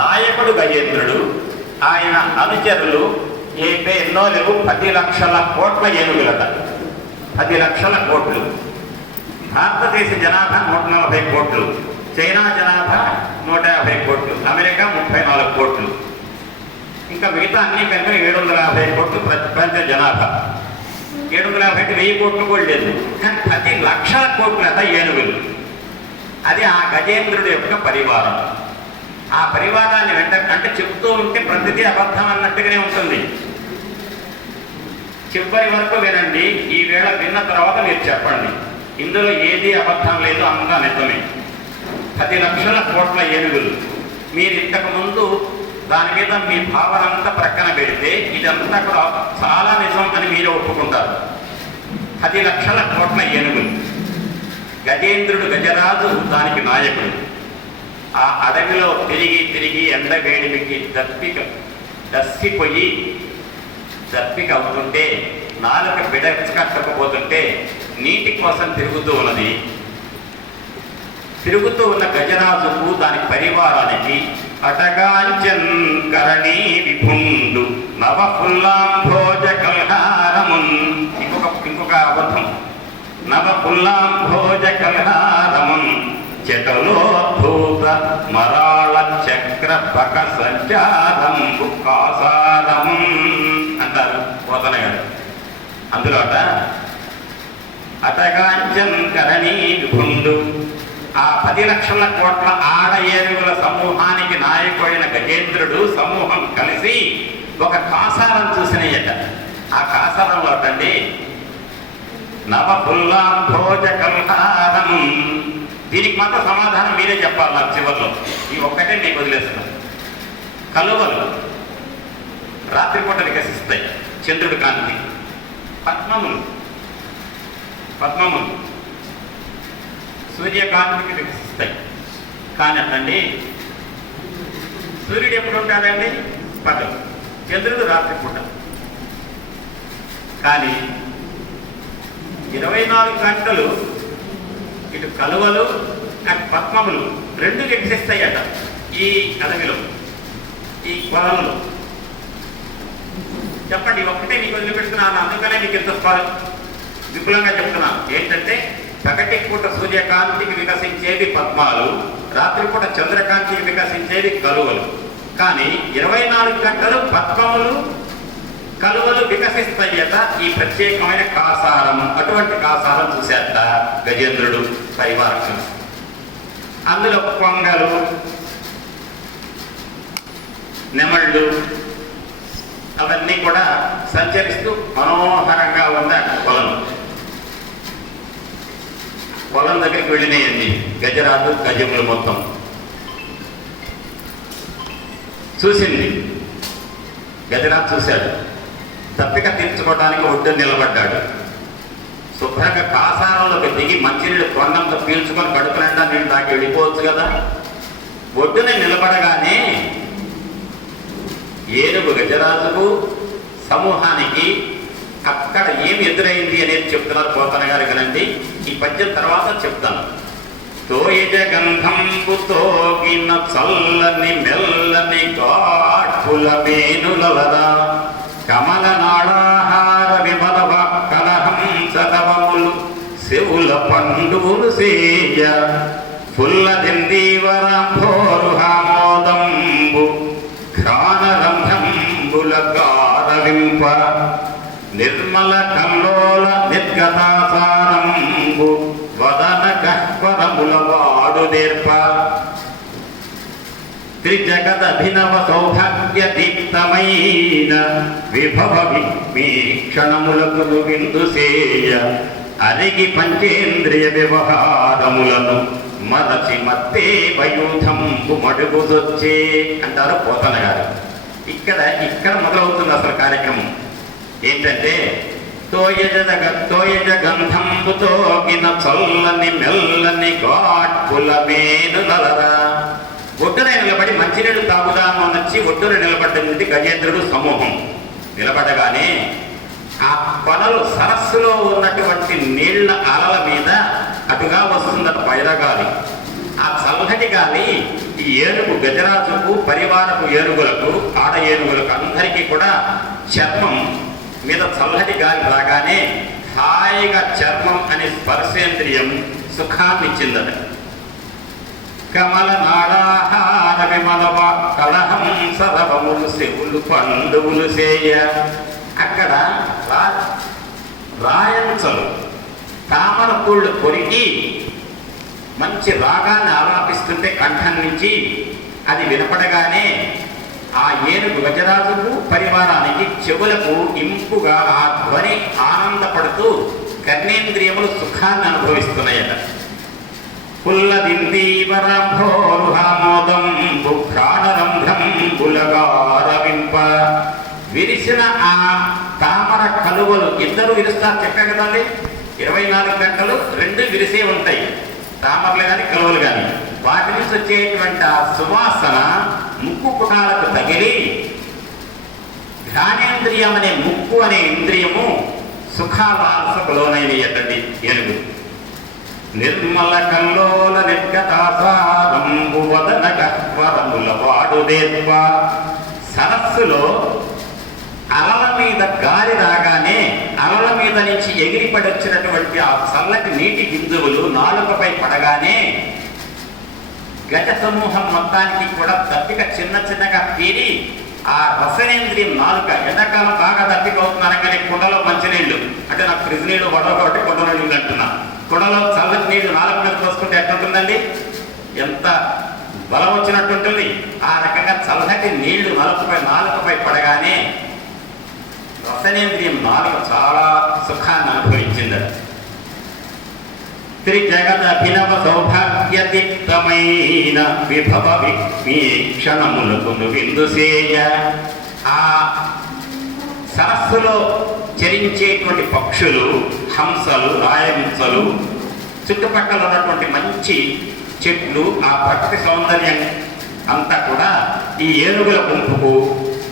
నాయకుడు గజేంద్రుడు, ఆయన అనుచరులు ఎన్నో లేవు, 10 లక్షల కోట్ల ఏనుగులట. 10 లక్షల కోట్లు. భారతదేశ జనాభా 140 కోట్లు, చైనా జనాభా 150 కోట్లు, అమెరికా 34 కోట్లు, ఇంకా మిగతా అన్ని కనుక 750 కోట్లు ప్రపంచ జనాభా. 750 అంటే 1000 కోట్లు కూడా లేదు, కానీ 10 లక్షల కోట్లట ఏనుగులు. అది ఆ గజేంద్రుడి యొక్క పరివారం. ఆ పరివారాన్ని అంటే చెప్తూ ఉంటే ప్రతిదీ అబద్ధం అన్నట్టుగానే ఉంటుంది. చివరి వరకు వినండి, ఈ వేళ విన్న తర్వాత మీరు చెప్పండి. ఇందులో ఏది అబద్ధం లేదు, అంతా నిజమే. 10 లక్షల కోట్ల ఏనుగులు. మీరు ఇంతకుముందు దాని మీద మీ భావన అంతా ప్రక్కన పెడితే ఇదంతా కూడా చాలా నిజం అని మీరు ఒప్పుకుంటారు. 10 లక్షల కోట్ల ఏనుగులు. గజేంద్రుడు, గజరాజు దానికి నాయకుడు. ఆ అడవిలో తిరిగి తిరిగి ఎండ వేడికి దప్పిపోయి దప్పిక అవుతుంటే, నాలుక బిడకట్టకపోతుంటే నీటి కోసం తిరుగుతూ ఉన్నది. తిరుగుతూ ఉన్న గజరాజుకు దాని పరివారానికి అటగాంచన్ కరణీ విభుండు నవఫుల్లాంభోజ కల్హారమున్. ఇంకొక అబద్ధం. నవఫుల్లాంభోజ కల్హారమున్ చటలోద్భూత మరాళ చక్ర పక సంచారం కాసారము అంటారు పోతన గారు. అందులో అటగాంచన్ కరణీ విభుండు, ఆ 10 లక్షల కోట్ల ఆడ ఏనుగుల సమూహానికి నాయకుడైన గజేంద్రుడు సమూహం కలిసి ఒక కాసారం చూసినయ్యట. ఆ కాసారంలో అండి నవఫుల్లాంభోజ కల్హారం. దీనికి మాత్రం సమాధానం మీరే చెప్పాలి నాకు చివరిలో. ఈ ఒక్కటే మీకు వదిలేస్తున్నాను. కలువలు రాత్రిపూట వికసిస్తాయి, చంద్రుడి కాంతి. పద్మములు సూర్యకాంతికి వికసిస్తాయి. కానీ అట్టండి, సూర్యుడు ఎప్పుడు ఉంటాడండి? పగలు. చంద్రుడు రాత్రిపూట. కానీ 24 గంటలు ఇటు కలువలు అటు పద్మములు రెండు వికసిస్తాయట ఈ అడవిలో, ఈ పొలంలో. చెప్పండి, ఒక్కటే మీకు వదిలిపెడుతున్నాను. అందుకనే మీకు ఇంత విపులంగా చెప్తున్నాను. ఏంటంటే, పగటి పూట సూర్యకాంతికి వికసించేది పద్మాలు, రాత్రిపూట చంద్రకాంతికి వికసించేది కలువలు. కానీ 24 గంటలు పద్మములు కలువలు వికసిస్తాయట ఈ ప్రత్యేకమైన కాసారం. అటువంటి కాసారం చూసేట గజేంద్రుడు పరివారం. అందులో కొంగలు, నెమళ్ళు అవన్నీ కూడా సంచరిస్తూ మనోహరంగా ఉన్న పొలం దగ్గరికి వెళ్ళినాయండి గజరాజు, గజములు మొత్తం చూసింది. గజరాజు చూశాడు. తప్పిక తీర్చుకోవడానికి ఒడ్డు నిలబడ్డాడు. శుభ్రంగా కాసారంలోకి దిగి మంచినీళ్ళు కొండంత పీల్చుకొని కడుపు నిండా నీళ్ళు తాకి వెళ్ళిపోవచ్చు కదా. ఒడ్డున నిలబడగానే ఏనుగు గజరాజుకు సమూహానికి అక్కడ ఏమి ఎదురైంది అనేది చెప్తున్నారు పోతన గారు. కనండి, ఈ పద్యం తర్వాత చెప్తాను. తోయజ గంధంబుతో గిన్న చల్లని మెల్లని గాఠుల మేనులరా కమల నాళాహార విమల కలహంసతవములు శివుల పండులు సేయ ఫుల్ల దిందీవరాంభోరు హామోదంబు ఘ్రాణరంభంబుల గారవింప నిర్మల కల్లోల నిర్గతాసారంబు వదన గహ్వరముల వాడు నేర్ప త్రిజగదభినవ సౌభాగ్య దీప్తమైన విభవ వీక్షణములకు విందు సేయ అరిగి పంచేంద్రియ వ్యవహారములను మరచి మత్తే వయూధంబు మడుగుదొచ్చే అంటారు పోతన్న గారు. ఇక్కడ మొదలవుతుంది అసలు కార్యక్రమం. ఏంటంటే తోయజ గంధంబుతో గిన చల్లని మెల్లని గాట్పుల మేను నలరా. ఒడ్డున నిలబడి మంచినీళ్ళు తాగుదాము నచ్చి ఒడ్డున నిలబడ్డది గజేంద్రుడు సమూహం. నిలబడగానే ఆ కొనలు సరస్సులో ఉన్నటువంటి నీళ్ల అలల మీద అటుగా వస్తుందట పైరగాలి. ఆ చల్లటి గాలి ఈ ఏనుగు గజరాజుకు, పరివారపు ఏనుగులకు, ఆడ ఏనుగులకు అందరికీ కూడా చర్మం మీద చల్లటి గాలి రాగానే హాయిగా చర్మం అనే స్పర్శేంద్రియం సుఖాన్ని ఇచ్చిందట. కమల నాడాహార విమలవ కలహం సరవములు శివులు పండువులు సేయ. అక్కడ రాయంచలు తామర పూళ్ళు కొరికి మంచి రాగాన్ని ఆలాపిస్తుంటే కంఠం నుంచి అది వినపడగానే ఆ ఏనుగు గజరాజుకు, పరివారానికి చెవులకు ఇంపుగా ఆ ధ్వని ఆనందపడుతూ కర్ణేంద్రియములు సుఖాన్ని అనుభవిస్తున్నాయట. పుల్లదిందీవరంభోరుహామోదంబు ప్రాణరంధ్రంబులగారవింప. విరిసిన ఆ తామర కలువలు, ఇద్దరు విరుస్తారు చెప్పా కదండి. 24 గంటలు 2 విరిసే ఉంటాయి, తామరలు కానీ కలువలు కానీ. వాటి నుంచి వచ్చేటువంటి ఆ సువాసన ముక్కు పుటాలకు తగిలి ఘ్రాణేంద్రియం అనే ముక్కు అనే ఇంద్రియము సుఖాలాసకు లోనైనయ్యటండి ఏనుగు. నిర్మల కల్లోల నిర్గతాసారంబు వదన గహ్వరముల వాడుదేత్వ. సరస్సులో అలల మీద గాలి రాగానే అలల మీద నుంచి ఎగిరిపడి వచ్చినటువంటి ఆ చల్లటి నీటి బిందువులు నాలుకపై పడగానే గజ సమూహం మొత్తానికి కూడా దప్పిక చిన్నగా తీరి ఆ రసనేంద్రియం నాలుక. ఎండాకాలం బాగా దప్పిక అవుతున్నారని కుండలో మంచినీళ్ళు, అంటే నాకు ఫ్రిడ్జ్ నీళ్ళు పడవ కాబట్టి కుండలో నీళ్ళు అంటున్నా. కుండలో చల్లటి నీళ్లు నాలుగు మీద పోసుకుంటే ఎట్లుంటుందండి, ఎంత బలం వచ్చినట్టు ఉంటుంది. ఆ రకంగా చల్లటి నీళ్లు నాలుకపై పడగానే రసనేంద్రియం నాలుక చాలా సుఖాన్ని అనుభవించింది. త్రిజగదభినవ సౌభాగ్యతిక్తమైన విభవ వీక్షణములకు విందుసేయ. ఆ సరస్సులో చరించేటువంటి పక్షులు, హంసలు, రాయహంసలు, చుట్టుపక్కల ఉన్నటువంటి మంచి చెట్లు, ఆ ప్రకృతి సౌందర్యం అంతా కూడా ఈ ఏనుగుల గుంపుకు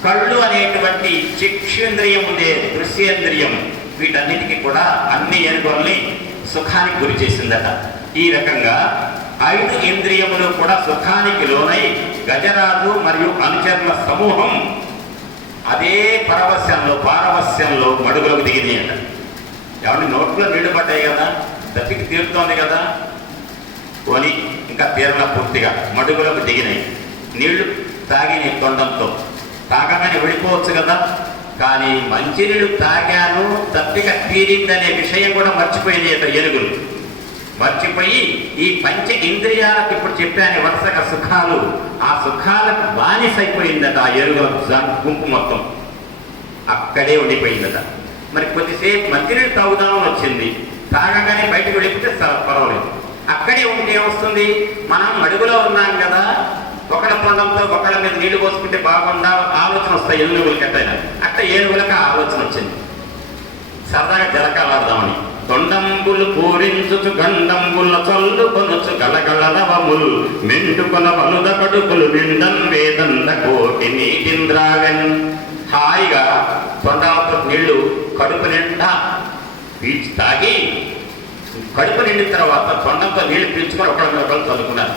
కళ్ళు అనేటువంటి చక్షుంద్రియం ఉండే దృశ్యేంద్రియం, వీటన్నిటికీ కూడా అన్ని ఏనుగుల్ని సుఖానికి గురి చేసిందట. ఈ రకంగా 5 ఇంద్రియములు కూడా సుఖానికి లోనై గజరాజు మరియు అనుచరుల సమూహం అదే పారవస్యంలో మడుగులకు దిగినాయట. ఎవరి నోట్లో నీళ్లు పడ్డాయి కదా, దప్పికి తీరుతోంది కదా, కొని ఇంకా తీరల పూర్తిగా మడుగులకు దిగినాయి. నీళ్లు తాగిన తొండంతో తాగగానే వెళ్ళిపోవచ్చు కదా, కానీ మంచినీళ్ళు తాగాను దప్పిక తీరిందనే విషయం కూడా మర్చిపోయినాయట ఏనుగులు. మర్చిపోయి ఈ పంచ ఇంద్రియాలకు ఇప్పుడు చెప్పాను వరుసగా సుఖాలు, ఆ సుఖాలకు బానిసైపోయిందట ఆ ఏనుగుల గుంపు మొత్తం. అక్కడే ఉండిపోయిందట. మరి కొద్దిసేపు మంచినీళ్ళు తాగుదామని వచ్చింది, తాగగానే బయటకు వెళ్ళిపోతే పర్వాలేదు. అక్కడే ఉంటే ఏమొస్తుంది, మనం అడుగులో ఉన్నాం కదా, ఒకళ్ళ పొండంతో ఒకళ్ళ మీద నీళ్లు పోసుకుంటే బాగుండా ఆలోచన వస్తాయి ఏనుగులకి. అట్ట ఏనుగులకు ఆలోచన వచ్చింది, సరదాగా జలకాలాడదామని. తొండంబులు పూరించుచు గండంబుల చల్లు కొనుచు గలగల నవములు మెండుకొన వలుద కడుపులు నిండం వేదండ కోటి నీటింద్రాగన్. హాయిగా తొండాలతో నీళ్లు కడుపు నిండా పీల్చి తాగి, కడుపు నిండిన తర్వాత తొండంతో నీళ్లు పీల్చుకొని ఒకళ్ళ మీద ఒకళ్ళు చదువుకున్నారు.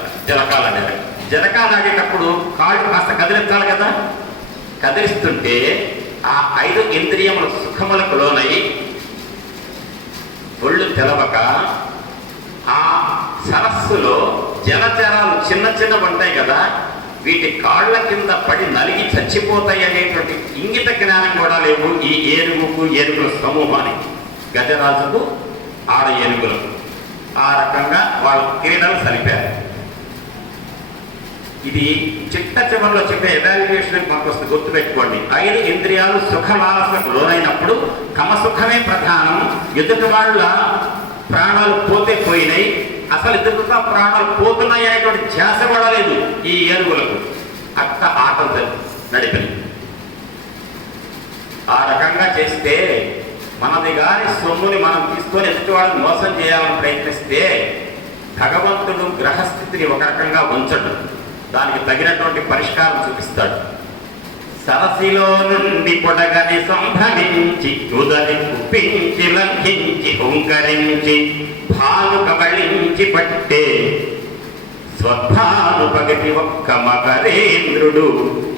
జలకాలాడేటప్పుడు కాళ్ళు కాస్త కదిలించాలి కదా, కదిలిస్తుంటే ఆ 5 ఇంద్రియముల సుఖములకు లోనై ఒళ్ళు తెలవక ఆ సరస్సులో జలచరాలు చిన్న ఉంటాయి కదా, వీటి కాళ్ళ కింద పడి నలిగి చచ్చిపోతాయి అనేటువంటి ఇంగిత జ్ఞానం కూడా లేవు ఈ ఏనుగుల సమూహానికి, గజరాజుకు, ఆడ ఏనుగులకు. ఆ రకంగా వాళ్ళ క్రీడలు సరిపారు. ఇది చివరిలో చెప్పే ఎవాల్యుయేషన్ మనకు వస్తుంది, గుర్తుపెట్టుకోండి. 5 ఇంద్రియాలు సుఖలాసకు లోనైనప్పుడు తమ సుఖమే ప్రధానం. ఎదుటి వాళ్ళ ప్రాణాలు పోతే పోయినాయి, అసలు ఇద్దరుతో ప్రాణాలు పోతున్నాయి అనేటువంటి ధ్యాస కూడా లేదు ఈ ఏనుగులకు. అట్ట ఆటలు నడిపింది. ఆ రకంగా చేస్తే మనది గాని సొమ్ముని మనం తీసుకొని ఎదుటి వాళ్ళని మోసం చేయాలని ప్రయత్నిస్తే భగవంతుడు గ్రహస్థితిని ఒక రకంగా ఉంచడు, దానికి తగినటువంటి పరిష్కారం చూపిస్తాడు. సరసిలో నుండి పొడగని సంభ్రమించి ఉదరి కుప్పించి లంఘించి హుంకరించి భాను కబళించి పట్టే స్వద్భానుపగటి ఒక్క మకరేంద్రుడు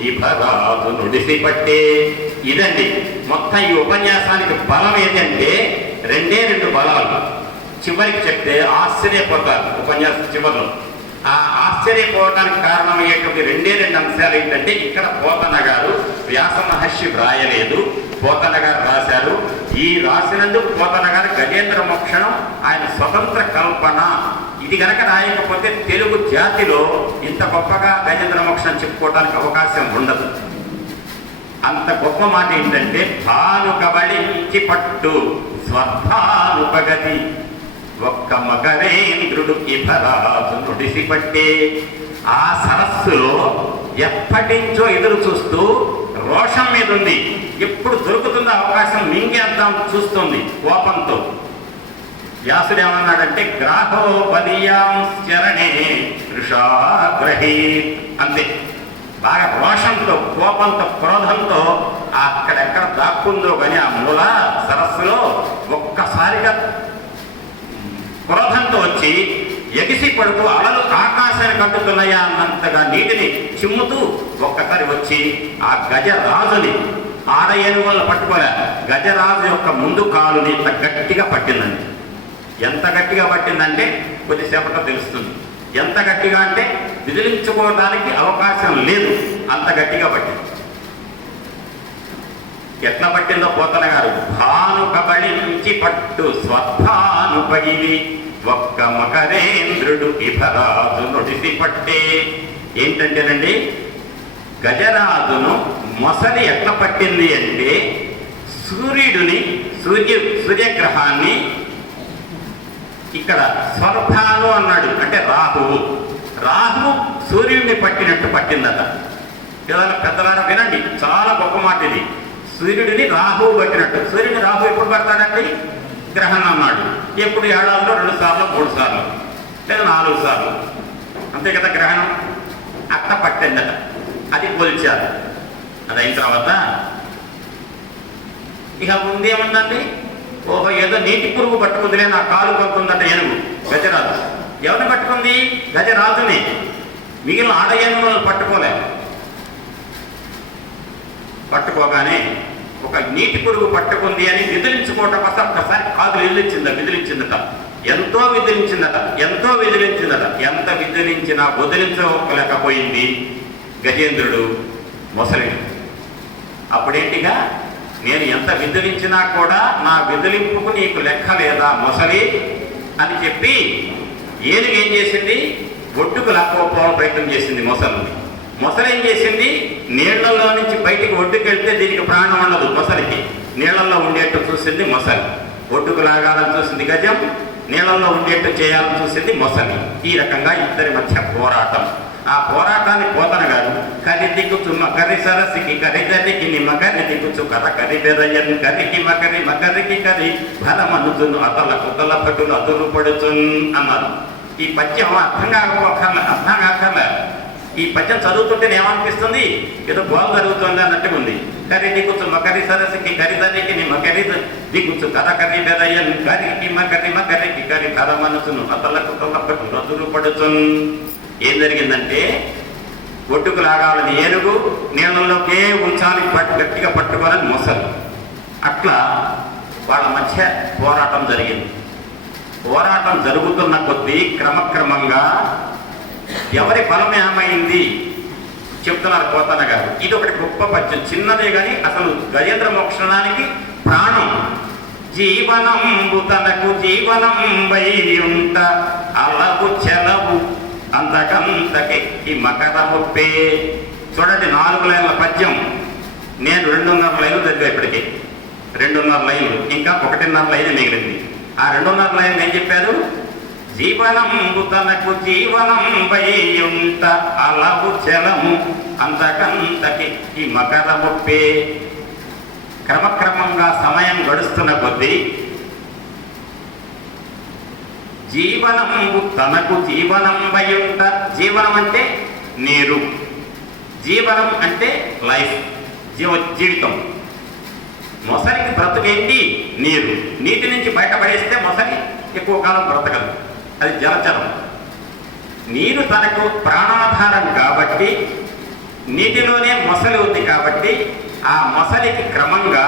ఇభరాజు నుడిసి పట్టే. ఇదండి మొత్తం ఈ ఉపన్యాసానికి బలం ఏంటంటే రెండు బలాలు. చివరికి చెప్తే ఆశ్చర్యపోతారు ఉపన్యాసం చివరిలో. ఆ ఆశ్చర్యపోవడానికి కారణమయ్యేటువంటి రెండు అంశాలు ఏంటంటే, ఇక్కడ పోతన గారు వ్యాస మహర్షి వ్రాయలేదు, పోతన గారు రాశారు. ఈ రాసినందుకు పోతన గారు గజేంద్ర మోక్షణం ఆయన స్వతంత్ర కల్పన. ఇది గనక రాయకపోతే తెలుగు జాతిలో ఇంత గొప్పగా గజేంద్ర మోక్షణం చెప్పుకోవడానికి అవకాశం ఉండదు. అంత గొప్ప మాట ఏంటంటే, భాను కబళించి పట్టు స్వర్భానుపగతి ఒక్క మకరేంద్రుడు ఇభరాజు నుడిసి పట్టే. ఆ సరస్సులో ఎప్పటించో ఎదురు చూస్తూ రోషం మీద ఉంది, ఎప్పుడు దొరుకుతుందో అవకాశం మింగేద్దాం చూస్తుంది కోపంతో. వ్యాసుడు ఏమన్నాడంటే, గ్రాహో బలియాం శరణే వృషాగ్రహీత్ అంతే. బాగా రోషంతో, కోపంతో, క్రోధంతో అక్కడెక్కడ దాక్కుందో కానీ ఆ మూల సరస్సులో ఒక్కసారిగా క్రోధంతో వచ్చి ఎగిసి పడుతూ అలలు ఆకాశాన్ని కట్టుతున్నాయా అన్నంతగా నీటిని చిమ్ముతూ ఒక్కసారి వచ్చి ఆ గజరాజుని ఆడ ఏనుగులను పట్టుకోలే, గజరాజు యొక్క ముందు కాలుని ఇంత గట్టిగా పట్టిందండి. ఎంత గట్టిగా పట్టిందంటే కొద్దిసేపట్లో తెలుస్తుంది. ఎంత గట్టిగా అంటే విదిలించుకోవడానికి అవకాశం లేదు, అంత గట్టిగా పట్టింది. ఎట్లా పట్టిందో పోతన గారు, భాను కబళించి పట్టు స్వద్భాను పగిలి ఒక్క మకరేంద్రుడు ఇభరాజు నుడిసి పట్టే. ఏంటంటేనండి, గజరాజును మొసలి ఎట్లా పట్టింది అంటే, సూర్యగ్రహాన్ని ఇక్కడ స్వర్భాను అన్నాడు, అంటే రాహువు సూర్యుడిని పట్టినట్టు పట్టిందట. ఏదైనా పెద్దలారా వినండి, చాలా గొప్ప మాట ఇది. సూర్యుడిని రాహువు పట్టినట్టు. సూర్యుడిని రాహువు ఎప్పుడు పడతాడండి? గ్రహణం అన్నాడు. ఎప్పుడు ఏడాదిలో 2 సార్లు 3 సార్లు లేదా 4 సార్లు అంతే కదా గ్రహణం. అట్ట పట్టిందట. అది పోల్చారు. అది అయిన తర్వాత ఇక ముందేముందండి, ఓహో ఏదో నీటి పురుగు పట్టుకుందిలే, నా కాలు పడుతుందట ఏనుగు గజరాజు. ఎవరిని పట్టుకుంది? గజరాజుని. మిగిలిన ఆడ ఏనుగులను పట్టుకోలే. పట్టుకోగానే ఒక నీటి పురుగు పట్టుకుంది అని విదిలించుకోవటం కోసం ఒక్కసారి కాదులు విదిలించిందట. ఎంతో విదిలించిందట. ఎంత విదిలించినా వదిలించలేకపోయింది గజేంద్రుడు మొసలిని. అప్పుడేంటిగా, నేను ఎంత విదిలించినా కూడా నా విదిలింపుకు నీకు లెక్క లేదా మొసలి అని చెప్పి ఏనుగు ఏం చేసింది? ఒడ్డుకు లాక్కోపోవడం ప్రయత్నం చేసింది మొసలిని. మొసలి ఏం చేసింది? నీళ్లలో నుంచి బయటికి ఒడ్డుకు వెళ్తే దీనికి ప్రాణం ఉండదు మొసలికి. నీళ్లలో ఉండేట్టు చూసింది మొసలి. ఒడ్డుకు లాగాలని చూసింది గజం, నీళ్లలో ఉండేట్టు చేయాలని చూసింది మొసలి. ఈ రకంగా ఇద్దరి మధ్య పోరాటం. ఆ పోరాటాన్ని పోతన గారు కరి దిక్కుచు మకరి సరసికి కరి దరికి మకరి దిక్కుచు కర కరి బెరయన్ కరికి మకరికి కరి బలమనుచును అతల కుతల పట్టులు అతులు పడుచున్ అన్నారు. ఈ పద్యం అర్థం కాకర్ల. ఈ పద్యం చదువుతుంటే ఏమనిపిస్తుంది? ఏదో గోల జరుగుతుంది అన్నట్టు ఉంది. కరి దిక్కుచు మకరి సరసికి కరి దరికి మకరి దిక్కుచు కర కరి బెరయన్ కరికి మకరికి కరి బలమనుచును అతల కుతల పట్టులు అతులు పడుచున్. ఏం జరిగిందంటే, ఒడ్డుకు లాగాలని ఏనుగు, నీళ్ళల్లోకే ఉంచాలి గట్టిగా పట్టుకోవాలని మొసలు. అట్లా వాళ్ళ మధ్య పోరాటం జరిగింది. పోరాటం జరుగుతున్న కొద్దీ క్రమక్రమంగా ఎవరి బలం ఏమైంది చెప్తున్నారు పోతన గారు. ఇది ఒకటి గొప్ప పద్యం, చిన్నదే కానీ అసలు గజేంద్ర మోక్షణానికి ప్రాణం. జీవనంబు తనకు జీవనం వైయుంట అలవు చెలవు అంతకంతకెక్కి మకర ముప్పే. చూడండి, 4 లైన్ల పద్యం. నేను 2.5 లైన్లు చదివా ఇప్పటికి. 2.5 లైన్లు, ఇంకా 1.5 లైన్ మిగిలింది. ఆ 2.5 లైన్ ఏం చెప్పారు? జీవనంబు తనకు జీవనం వయ్యుంట అలవు చలము అంతకంతకి ఈ మకర ముప్పే. క్రమక్రమంగా సమయం గడుస్తున్న కొద్దీ జీవనంబు తనకు జీవనం వయ్యుంట, జీవనం అంటే నీరు, జీవనం అంటే లైఫ్, జీవితం. మొసలికి బ్రతుకేంటి? నీరు. నీటి నుంచి బయటపడేస్తే మొసలి ఎక్కువ కాలం బ్రతకదు, అది జలచరం. నీరు తనకు ప్రాణాధారం కాబట్టి నీటిలోనే మొసలి ఉంది కాబట్టి ఆ మొసలికి క్రమంగా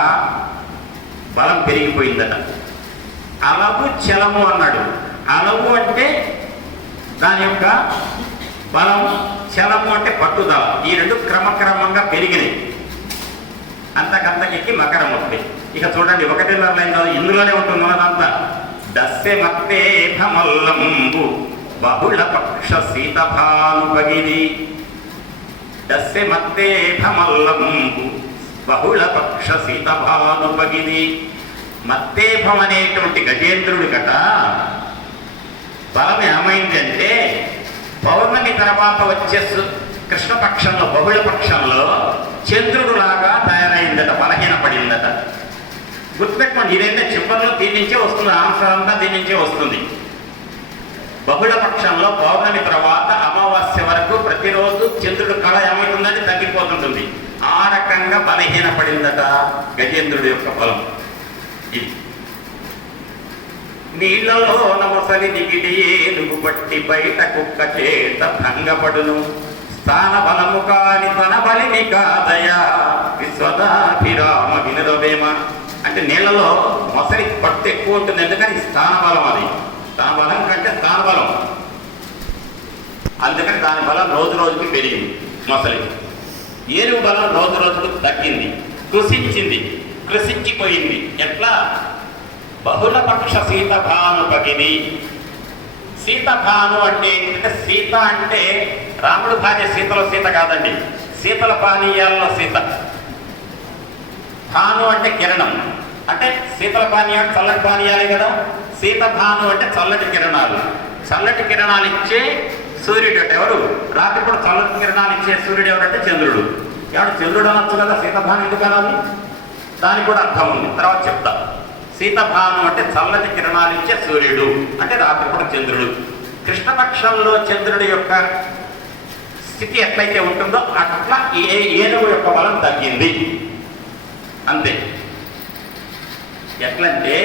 బలం పెరిగిపోయిందట. అలవు చలము అన్నాడు. అలవు అంటే దాని యొక్క బలం, చలము అంటే పట్టుదల. ఈ రెండు క్రమక్రమంగా పెరిగినాయి. అంతకంతకి మకర ముప్పై. ఇక చూడండి, 1 లైన్ కాదు, ఇందులోనే ఉంటుంది ఉన్నదంతా. దస్సె మత్తే భమల్లంబు బహుళ పక్ష సీతభానుపగిది. దస్సె మత్తే భమల్లంబు బహుళ పక్ష సీతభానుపగిది. మత్తేభం అనేటువంటి గజేంద్రుడి గట బలం ఏమైందంటే, పౌర్ణమి తర్వాత వచ్చే కృష్ణపక్షంలో, బహుళ పక్షంలో చంద్రుడు లాగా తయారైందట, బలహీనపడిందట. గుర్తుపెట్టుకోండి, ఇదైతే చివరిలో దీని నుంచే వస్తుంది, ఆన్సర్ అంతా దీని నుంచే వస్తుంది. బహుళ పక్షంలో పౌర్ణమి తర్వాత అమావాస్య వరకు ప్రతిరోజు చంద్రుడు కళ ఏమవుతుందని తగ్గిపోతుంటుంది. ఆ రకంగా బలహీనపడిందట గజేంద్రుడి యొక్క బలం. ఇది నీళ్లలో నమసలి దిగిడి ఏనుగు పట్టి బయట కుక్క చేత భంగపడును. స్థాన బలము కాని తన బలిని కాదయా విశ్వదాభిరామ వినదవేమ. అంటే నీళ్లలో మొసలి పట్టు ఎక్కువ ఉంటుంది, ఎందుకని స్థాన బలం. అది స్థాన బలం కంటే స్థాన బలం, అందుకని దాని బలం రోజు రోజుకి పెరిగింది. మొసలికి ఏనుగు బలం రోజు రోజుకు తగ్గింది, కృషించిపోయింది. ఎట్లా? బహుళపక్ష సీతభానుపగిది. సీతభాను అంటే ఏంటంటే, సీత అంటే రాముడు భార్య సీతలో సీత కాదండి, శీతల పానీయాల్లో సీత. భాను అంటే కిరణం, అంటే శీతల పానీయాలు చల్లటి పానీయాలే కదా. సీతభాను అంటే చల్లటి కిరణాలు. చల్లటి కిరణాలు ఇచ్చే సూర్యుడు అంటే ఎవరు? రాత్రిపూట చల్లటి కిరణాలు ఇచ్చే సూర్యుడు ఎవరంటే చంద్రుడు. ఎవడు చంద్రుడు అనొచ్చు కదా, సీతభాను ఎందుకు అనాలి? దానికి కూడా అర్థం ఉంది, తర్వాత చెప్తా. సీతభాను అంటే చల్లటి కిరణాలు ఇచ్చే సూర్యుడు, అంటే రాత్రిపూట చంద్రుడు. కృష్ణపక్షంలో చంద్రుడి యొక్క స్థితి ఎట్లయితే ఉంటుందో అట్లా ఏనుగు యొక్క బలం తగ్గింది, అంతే. ఎట్లంటే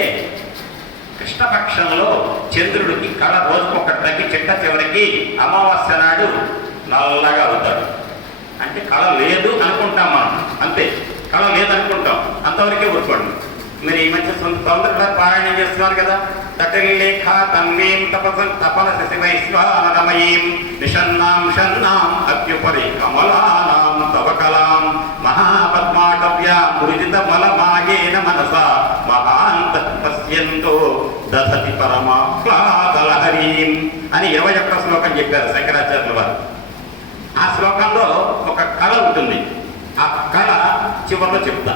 కృష్ణపక్షంలో చంద్రుడికి కళ రోజుకొకటి తగ్గి చిట్ట చివరికి అమావాస్య నాడు నల్లగా అవుతాడు. అంటే కళ లేదు అనుకుంటాం మనం, అంతే. కళ లేదనుకుంటాం, అంతవరకే ఊరుకోండి. మీరు ఈ మధ్య తొందరగా పారాయణం చేస్తున్నారు కదా. తటల్లేఖ తన్వీం తపన శశివైశ్వానరమయీం నిషన్నాం షన్నాం అభ్యుపరి కమలానాం తవ కలాం మహాపద్మాటవ్యాం మురిజిత మలమాయేన మనసా మహాంత పశ్యంతో దధతి పరమాహ్లాదలహరీం అని 21వ శ్లోకం చెప్పారు శంకరాచార్యుల వారు. ఆ శ్లోకంలో ఒక కళ ఉంటుంది, ఆ కళ చివరిలో చెప్తా.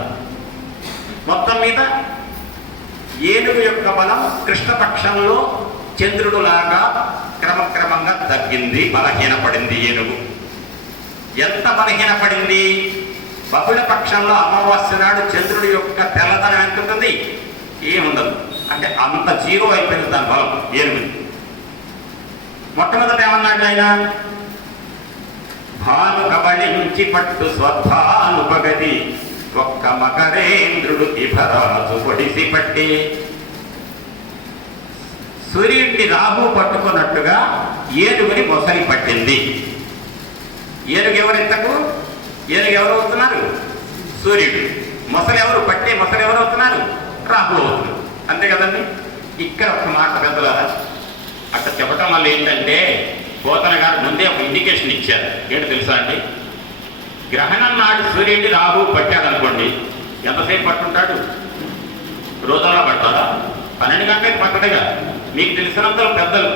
మొత్తం మీద ఏనుగు యొక్క బలం కృష్ణపక్షంలో చంద్రుడు లాగా క్రమక్రమంగా తగ్గింది, బలహీనపడింది ఏనుగు. ఎంత బలహీనపడింది? బహుళ పక్షంలో అమావాస్య నాడు చంద్రుడి యొక్క తెల్లదనం ఎంత ఉంటుంది? ఏముండదు, అంటే అంత జీరో అయిపోయింది దాని బలం ఏనుగు. మొట్టమొదట ఏమన్నాడు ఆయన? భాను కబళించి పట్టు స్వద్భానుపగతి ఒక్క మకరేంద్రుడు ఇభరాజు పొడిసి పట్టి. సూర్యుడిని రాహు పట్టుకున్నట్టుగా ఏనుగుని మొసలి పట్టింది. ఏనుగు ఎవరింతకు? ఏనుగు ఎవరు అవుతున్నారు? సూర్యుడు. మొసలి ఎవరు? పట్టే మొసలి ఎవరు అవుతున్నారు? రాహు అవుతున్నారు, అంతే కదండి. ఇక్కడ ఒక మాట పెద్దలారా, అట్లా చెప్పటం వల్ల ఏంటంటే పోతన గారు ముందే ఒక ఇండికేషన్ ఇచ్చారు. ఏంటి తెలుసా అండి? గ్రహణం నాడు సూర్యుడిని రాహు పట్టాడు అనుకోండి, ఎంతసేపు పట్టుంటాడు? రోజుల్లో పట్టాలా? 12 గంటలకు పట్టడుగా. మీకు తెలిసినంత పెద్దలు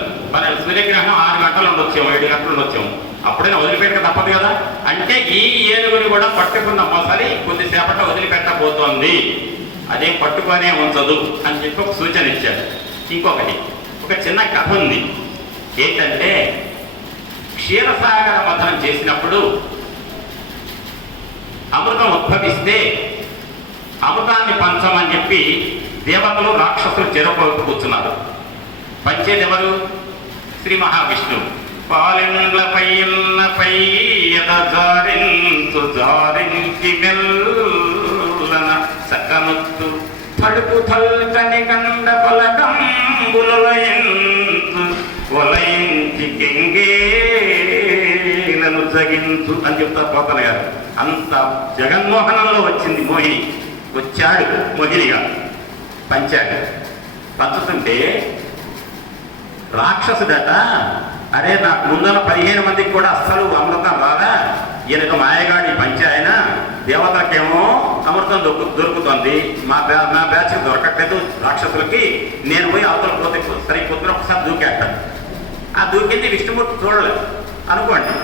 సూర్యగ్రహణం 6 గంటలు ఉండొచ్చాము, 7 గంటలు ఉండొచ్చాము, అప్పుడైనా వదిలిపెట్టక తప్పదు కదా. అంటే ఈ ఏనుగుని కూడా పట్టుకున్న మొసలి కొద్దిసేపట వదిలిపెట్టబోతోంది, అదేం పట్టుకొనే ఉంచదు అని చెప్పి ఒక సూచన ఇచ్చాడు. ఇంకొకటి, ఒక చిన్న కథ ఉంది. ఏంటంటే క్షీరసాగర మథనం చేసినప్పుడు అమృతం ఉద్భవిస్తే అమృతాన్ని పంచమని చెప్పి దేవతలు రాక్షసులు చెరపొట్టు కూర్చున్నారు. పంచేది ఎవరు? శ్రీ మహావిష్ణువు. పాలెండ్లపై జారించి మెల్లన సకనుత్తు తడుపు తల్కని కండ పలకంబులయంతు ఒలయించి కెంగేలను జగించు అని చెప్తారు పోతన గారు. అంత జగన్మోహనంలో వచ్చింది మోహిని. వచ్చాడు మోహినిగా, పంచాడు. పంచుతుంటే రాక్షసుడట, అరే నాకు ముందర 15 మందికి కూడా అస్సలు అమృతం రాదా, ఈయనకు మాయగాడి పంచాయన, దేవతలకేమో అమృతం దొరుకుతుంది, మా బ్యాచ్ దొరకట్లేదు రాక్షసులకి, నేను పోయి అవతల పోతే సరి పొద్దున ఒకసారి దూకేట. ఆ దూకింది విష్ణుమూర్తి చూడలేదు అనుకోండి.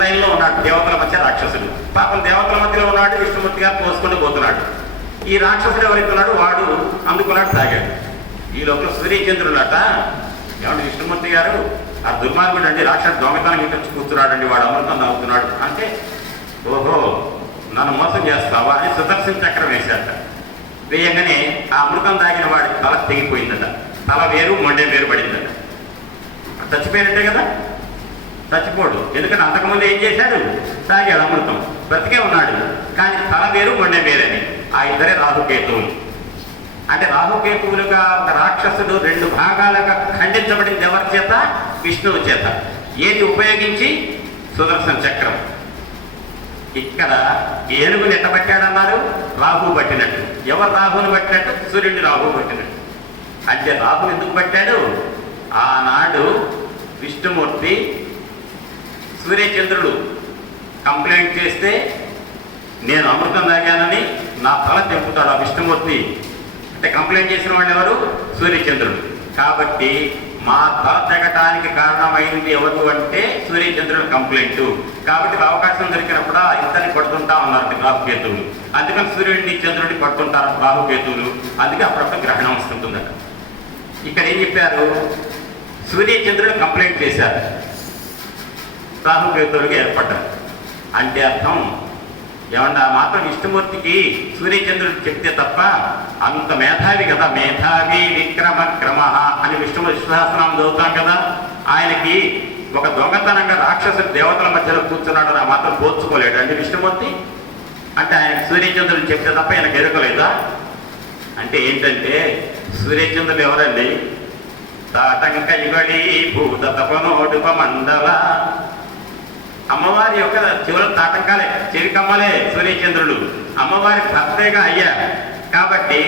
లైన్లో ఉన్నాడు దేవతల మధ్య రాక్షసుడు. పాపం దేవతల మధ్యలో ఉన్నాడు, విష్ణుమూర్తి గారు పోసుకొని పోతున్నాడు. ఈ రాక్షసుడు ఎవరైతున్నాడు, వాడు అందుకున్నాడు, తాగాడు. ఈ లోపల సూర్యచంద్రులట, ఏమంటే విష్ణుమూర్తి గారు ఆ దుర్మార్గుడు అండి, రాక్షసు దొంగతనం ఇంటి కూర్చున్నాడండి, వాడు అమృతం తాగుతున్నాడు అంటే, ఓహో నన్ను మోసం చేస్తావా అని సుదర్శన చక్రం వేశాట. వేయగానే ఆ అమృతం తాగిన వాడి తల తెగిపోయిందట. తల వేరు మొండె వేరు పడిందట. చచ్చిపోయినట్టే కదా. చచ్చిపోడు, ఎందుకంటే అంతకుముందు ఏం చేశాడు, తాగాడు అమృతం, బ్రతికే ఉన్నాడు. కానీ తల వేరు మొండె వేరని ఆ ఇద్దరే రాహుకేతువులు. అంటే రాహుకేతువులుగా ఒక రాక్షసుడు 2 భాగాలుగా ఖండించబడింది ఎవరి చేత? విష్ణువు చేత. ఏది ఉపయోగించి? సుదర్శన చక్రం. ఇక్కడ ఏనుగుని ఎట్టబట్టాడన్నారు? రాహు పట్టినట్టు. ఎవరు రాహుని పట్టినట్టు? సూర్యుడిని రాహు పట్టినట్టు. అంటే రాహుని ఎందుకు పట్టాడు? ఆనాడు విష్ణుమూర్తి సూర్యచంద్రుడు కంప్లైంట్ చేస్తే నేను అమృతం తాగానని నా తల తెంపుతాడు ఆ విష్ణుమూర్తి. అంటే కంప్లైంట్ చేసిన వాళ్ళు ఎవరు? సూర్యచంద్రుడు. కాబట్టి మా తల తెగటానికి కారణమైంది ఎవరు అంటే సూర్యచంద్రుడు కంప్లైంట్. కాబట్టి అవకాశం దొరికినప్పుడు ఇద్దరిని పడుతుంటా ఉన్నారు రాహుకేతువులు. అందుకని సూర్యుడిని చంద్రుడిని పడుతుంటారు రాహుకేతువులు. అందుకే అప్పుడప్పుడు గ్రహణం వస్తుందట. ఇక్కడ ఏం చెప్పారు? సూర్యచంద్రుడు కంప్లైంట్ చేశారు, రాహుకేతువులకి ఏర్పడ్డారు. అంటే అర్థం ఏమన్నా మాత్రం విష్ణుమూర్తికి సూర్యచంద్రుడు చెప్తే తప్ప, అంత మేధావి కదా, మేధావి విక్రమ క్రమ అని విష్ణుమూర్తి సహస్రనామం చదువుతాం కదా. ఆయనకి ఒక దొంగతనంగా రాక్షసుడు దేవతల మధ్యలో కూర్చున్నాడు, ఆ మాత్రం పోల్చుకోలేడు అంటే విష్ణుమూర్తి. అంటే ఆయన సూర్యచంద్రుడు చెప్తే తప్ప ఆయనకు ఎరుకలేదా? అంటే ఏంటంటే సూర్యచంద్రుడు ఎవరండి? తాటంక యుగడి భూత తపనోడుప మండల. అమ్మవారి యొక్క చివరి తాటంకాలే, చెవికమ్మలే సూర్యచంద్రుడు. అమ్మవారి భర్తగా అయ్యారు కాబట్టి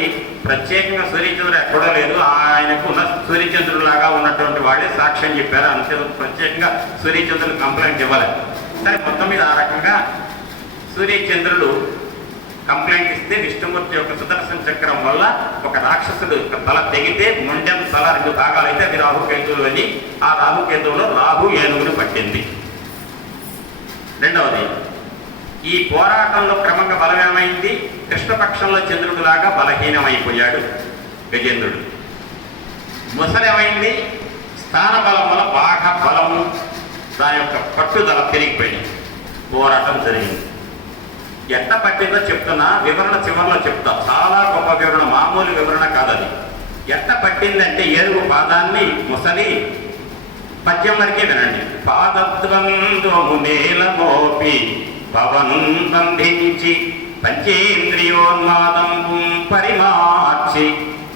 ప్రత్యేకంగా సూర్యచంద్రుడు ఎక్కడో లేదు, ఆయనకు ఉన్న సూర్యచంద్రుడు లాగా ఉన్నటువంటి వాళ్ళే సాక్ష్యం చెప్పారు. అంతే ప్రత్యేకంగా సూర్యచంద్రుడు కంప్లైంట్ ఇవ్వాలి. సరే, మొత్తం మీద ఆ రకంగా సూర్యచంద్రుడు కంప్లైంట్ ఇస్తే విష్ణుమూర్తి యొక్క సుదర్శన చక్రం వల్ల ఒక రాక్షసుడు తల తెగితే మొండెం తల 2 భాగాలు అయితే అది రాహుకేతువులు అని. ఆ రాహుకేతువులో రాహు ఏనుగును పట్టింది. రెండవది, ఈ పోరాటంలో క్రమంగా బలమేమైంది? కృష్ణపక్షంలో చంద్రుడు లాగా బలహీనమైపోయాడు గజేంద్రుడు. ముసలేమైంది? స్థాన బలం వల్ల బాగా బలము, దాని యొక్క పట్టుదల పెరిగిపోయింది. పోరాటం జరిగింది. ఎట్ట పట్టిందో చెప్తున్నా, వివరణ చివరిలో చెప్తా. చాలా గొప్ప వివరణ, మామూలు వివరణ కాదది. ఎట్ట పట్టిందంటే ఏనుగు పాదాన్ని ముసలి పద్యం వరకే వినండి. పాదద్వంద్వము నేల మోపి పవనం బంధించి పంచేంద్రియోన్మాదంబు పరిమార్చి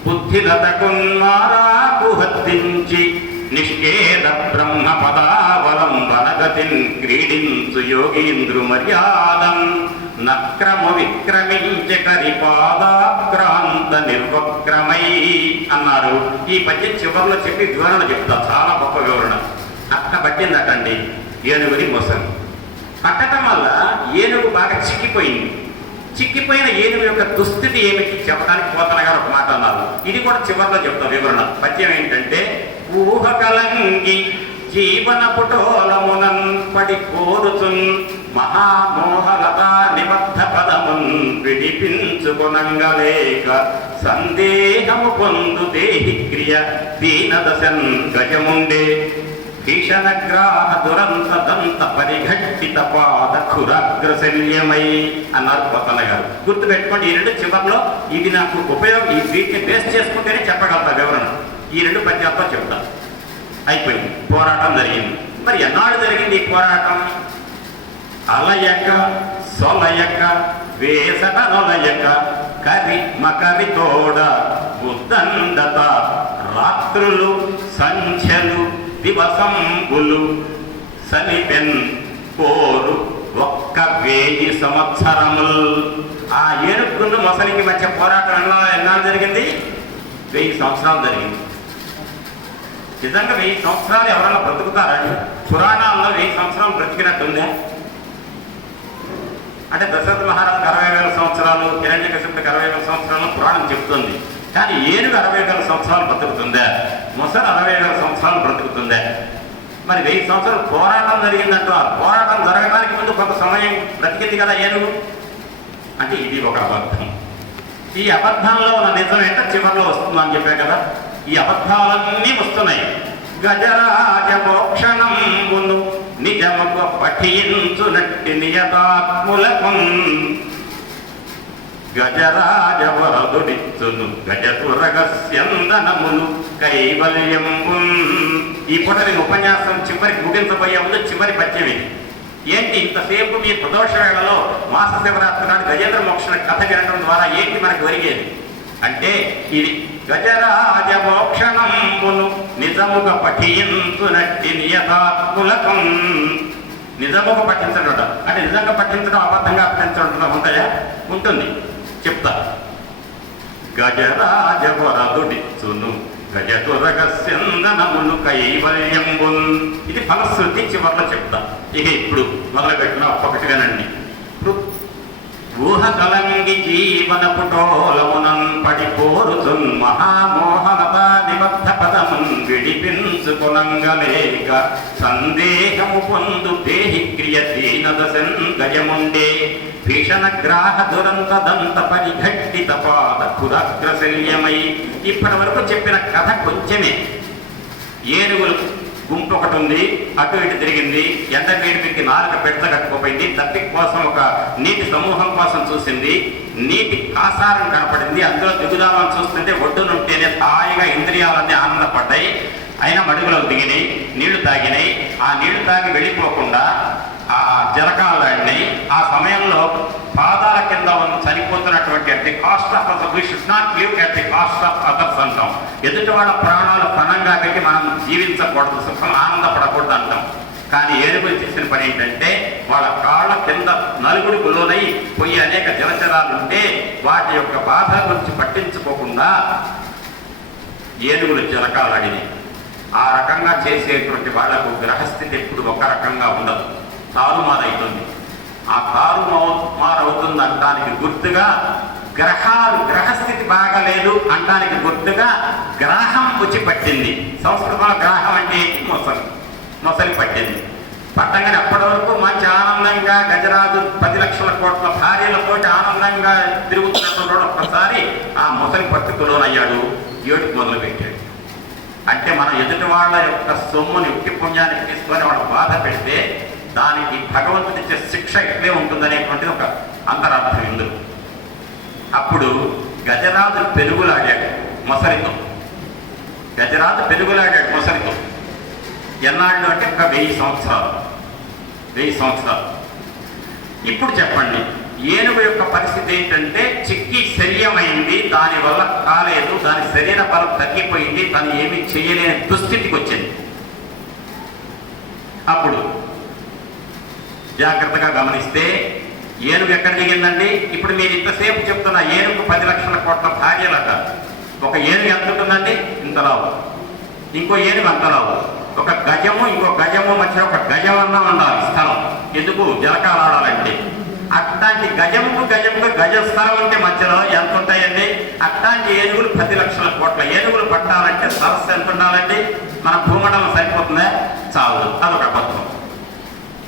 బుద్ధిలతకున్మారాకు హత్తించి నిష్కేద బ్రహ్మ పదావలంబనగతిన్ క్రీడించు యోగీంద్రు మర్యాదం నక్రము విక్రమించ కరిపాదాక్రాంత నిర్వక్రమై అన్నారు. ఈ పద్యం చివరిలో చెప్పి వివరణ చెప్తా, చాలా గొప్ప వివరణ. అట్ట పట్టిందటండి ఏనుగుని మొసలి. పట్టడం వల్ల ఏనుగు బాగా చిక్కిపోయింది. చిక్కిపోయిన ఏనుగు యొక్క దుస్థితి ఏమిటి చెప్పడానికి పోతన గారు ఒక మాట అన్నారు. ఇది కూడా చివరిలో చెప్తాం వివరణ. పద్యం ఏంటంటే, ఊహ కలంగి జీవన పుటోలమునన్ పడి కోరుచున్ మహామోహలత నిబద్ధ పదమున్ విడిపించుకొనంగలేక సందేహము పొందు దేహి క్రియ దీనదశన్ గజముండే భీషణగ్రాహ దురంత దంత పరిఘట్టిత పాద ఖురాగ్రశల్యమై అన్నారు కొత్తన్న గారు. గుర్తుపెట్టుకోండి, ఈ రెండు చివరిలో ఇది నాకు ఉపయోగం, ఈ వీటిని బేస్ చేసుకుంటేనే చెప్పగలుగుతా వివరణ. ఈ రెండు పద్యాలతో చెప్తా. అయిపోయింది, పోరాటం జరిగింది. మరి ఎన్నాళ్ళు జరిగింది ఈ పోరాటం? అలయక సొలయక వేసట నొలయక కరి మకరి తోడ ఉద్దండత రాత్రులు సంఖ్యలు దివసంబులు సనిపెన్ కోరు 1000 సంవత్సరములు. ఆ ఏనుగును మొసలికి మధ్య పోరాటం ఎన్నాళ్ళు జరిగింది? 1000 సంవత్సరాలు జరిగింది. నిజంగా 1000 సంవత్సరాలు ఎవరన్నా బ్రతుకుతారండి? పురాణాల్లో 1000 సంవత్సరాలు బ్రతికినట్టుందే. అంటే దశరథ మహారాజుకి 60,000 సంవత్సరాలు, హిరణ్యకశిపుడికి 60,000 సంవత్సరాలు పురాణం చెప్తుంది. కానీ ఏనుగు 60,000 సంవత్సరాలు బ్రతుకుతుందా? మొసలు 60,000 సంవత్సరాలు బ్రతుకుతుందా? మరి 1000 సంవత్సరాలు పోరాటం జరిగిందంటూ ఆ పోరాటం జరగడానికి ముందు కొంత సమయం బ్రతికింది కదా ఏనుగు. అంటే ఇది ఒక అబద్ధం. ఈ అబద్ధంలో ఉన్న నిజం ఏంటో చివరిలో వస్తుందని చెప్పే కదా. ఈ అబద్ధాలన్నీ వస్తున్నాయి. గజరాజ మోక్షణంబును నిజముగ పఠించునట్టి నియతాత్ములకు గజరాజ వరదుడిచ్చును గజతురగస్యందనములు కైవల్యంబు. ఈ పూట నేను ఉపన్యాసం చివరికి ముగించబోయే ముందు చివరి పద్యం ఇది. ఏంటి ఇంతసేపు మీ ప్రదోష వేళలో మాస శివరాత్రి నాడు గజేంద్ర మోక్షణ కథ వినడం ద్వారా ఏంటి మనకు ఒరిగేది అంటే ఇది. గజరాజ మోక్షణంబును నిజముగా పఠించునట్టి నియతాత్ములకు. నిజముగా పఠించడం అంటే నిజంగా పఠించడం అబద్ధంగా పఠించడం ఉంటాయా? ఉంటుంది, చెప్తా. గజరాజ వరదుడిచ్చును గజతురగస్యందనములు కైవల్యంబున్. ఇది ఫలశ్రుతి చివరిలో చెప్తా. ఇక ఇప్పుడు మొదలుపెట్టిన ఒక్కొక్కటి వినండి. ఊహ కలంగి జీవన పుటోలమునం పడిపోరుచున్ మహామోహనత నిబద్ధ పదమున్ విడిపించుకునంగలేక సందేహము పొందు దేహి క్రియ దీనదశన్ గజముండే భీషణగ్రాహ దురంత దంత పరిఘట్టిత పాద ఖురాగ్రశల్యమై. ఇప్పటి వరకు చెప్పిన కథ కొంచెమే. ఏనుగులు గుంపు ఒకటి ఉంది, అటు ఇటు తిరిగింది, ఎండ వేడికి నాలుక పెద్ద కట్టుకోపోయింది, తప్పి కోసం ఒక నీటి సమూహం కోసం చూసింది, నీటి ఆసారం కనపడింది, అందులో దిగుదామని చూస్తుంటే ఒడ్డునుంటేనే హాయిగా ఇంద్రియాలన్నీ ఆనందపడ్డాయి. అయినా మడుగులకు దిగినాయి, నీళ్లు తాగినాయి. ఆ నీళ్లు తాగి వెళ్ళిపోకుండా ఆ జలకాలాడినాయి. ఆ సమయంలో పాదాల కింద చనిపోతున్నటువంటి at the cost of others, we should not live at the cost of others అంటాం. ఎదుటి వాళ్ళ ప్రాణాలు పణంగా పెట్టి మనం జీవించకూడదు, సుఖం ఆనందపడకూడదు అంటాం. కానీ ఏనుగులు చేసిన పని ఏంటంటే వాళ్ళ కాళ్ళ కింద నలుగుడికి లోనై పోయి అనేక జలచరాలు ఉంటే వాటి యొక్క బాధ గురించి పట్టించుకోకుండా ఏనుగులు జలకాలాడినాయి. ఆ రకంగా చేసేటువంటి వాళ్లకు గ్రహస్థితి ఎప్పుడు ఒక రకంగా ఉండదు, తారుమారైతుంది. ఆ తారుమారవుతుంది అనడానికి గుర్తుగా గ్రహస్థితి బాగలేదు అనడానికి గుర్తుగా గ్రాహం వచ్చి పట్టింది. సంస్కృతంలో గ్రాహం అంటే మొసలి పట్టింది. పట్టగానే అప్పటి వరకు మంచి ఆనందంగా గజరాజు 10 లక్షల కోట్ల భార్యలతో ఆనందంగా తిరుగుతున్నటువంటి ఒక్కసారి ఆ మొసలి పట్టుకులోనయ్యాడు, ఏడుపు మొదలు పెట్టాడు. అంటే మనం ఎదుటి వాళ్ళ యొక్క సొమ్ముని యుక్తి పుణ్యానికి తీసుకొని వాళ్ళ బాధ పెడితే దానికి భగవంతుడి ఇచ్చే శిక్ష ఇట్లే ఉంటుందనేటువంటిది ఒక అంతరార్థం ఇందులో. అప్పుడు గజరాజు పెనుగులాడాడు మొసలితో. గజరాజు పెనుగులాడాడు మొసలితో. ఎన్నాళ్ళు అంటే ఒక 1000 సంవత్సరాలు. 1000 సంవత్సరాలు. ఇప్పుడు చెప్పండి, ఏనుగు యొక్క పరిస్థితి ఏంటంటే చిక్కి శల్యమైంది, దానివల్ల కాలేదు, దాని శరీర బలం తగ్గిపోయింది, తను ఏమీ చేయలేని దుస్థితికి వచ్చింది. అప్పుడు జాగ్రత్తగా గమనిస్తే ఏనుగు ఎక్కడ దిగిందండి? ఇప్పుడు మీరు ఇంతసేపు చెప్తున్న ఏనుగు 10 లక్షల కోట్ల భార్యలట. ఒక ఏనుగు ఎంత ఉంటుందండి? ఇంతలావు. ఇంకో ఏనుగు అంతలావు. ఒక గజము ఇంకో గజము మధ్య ఒక గజమన్నా ఉండాలి స్థలం. ఎందుకు? జలకాలు ఆడాలంటే. అట్లాంటి గజముకు గజ స్థలం అంటే మధ్యలో ఎంత ఉంటాయండి? అట్లాంటి ఏనుగులు 10 లక్షల కోట్ల ఏనుగులు పట్టాలంటే సరస్సు ఎంత ఉండాలండి? మన భూమండలం సరిపోతుందా? చాలు. అదొక అబద్ధం.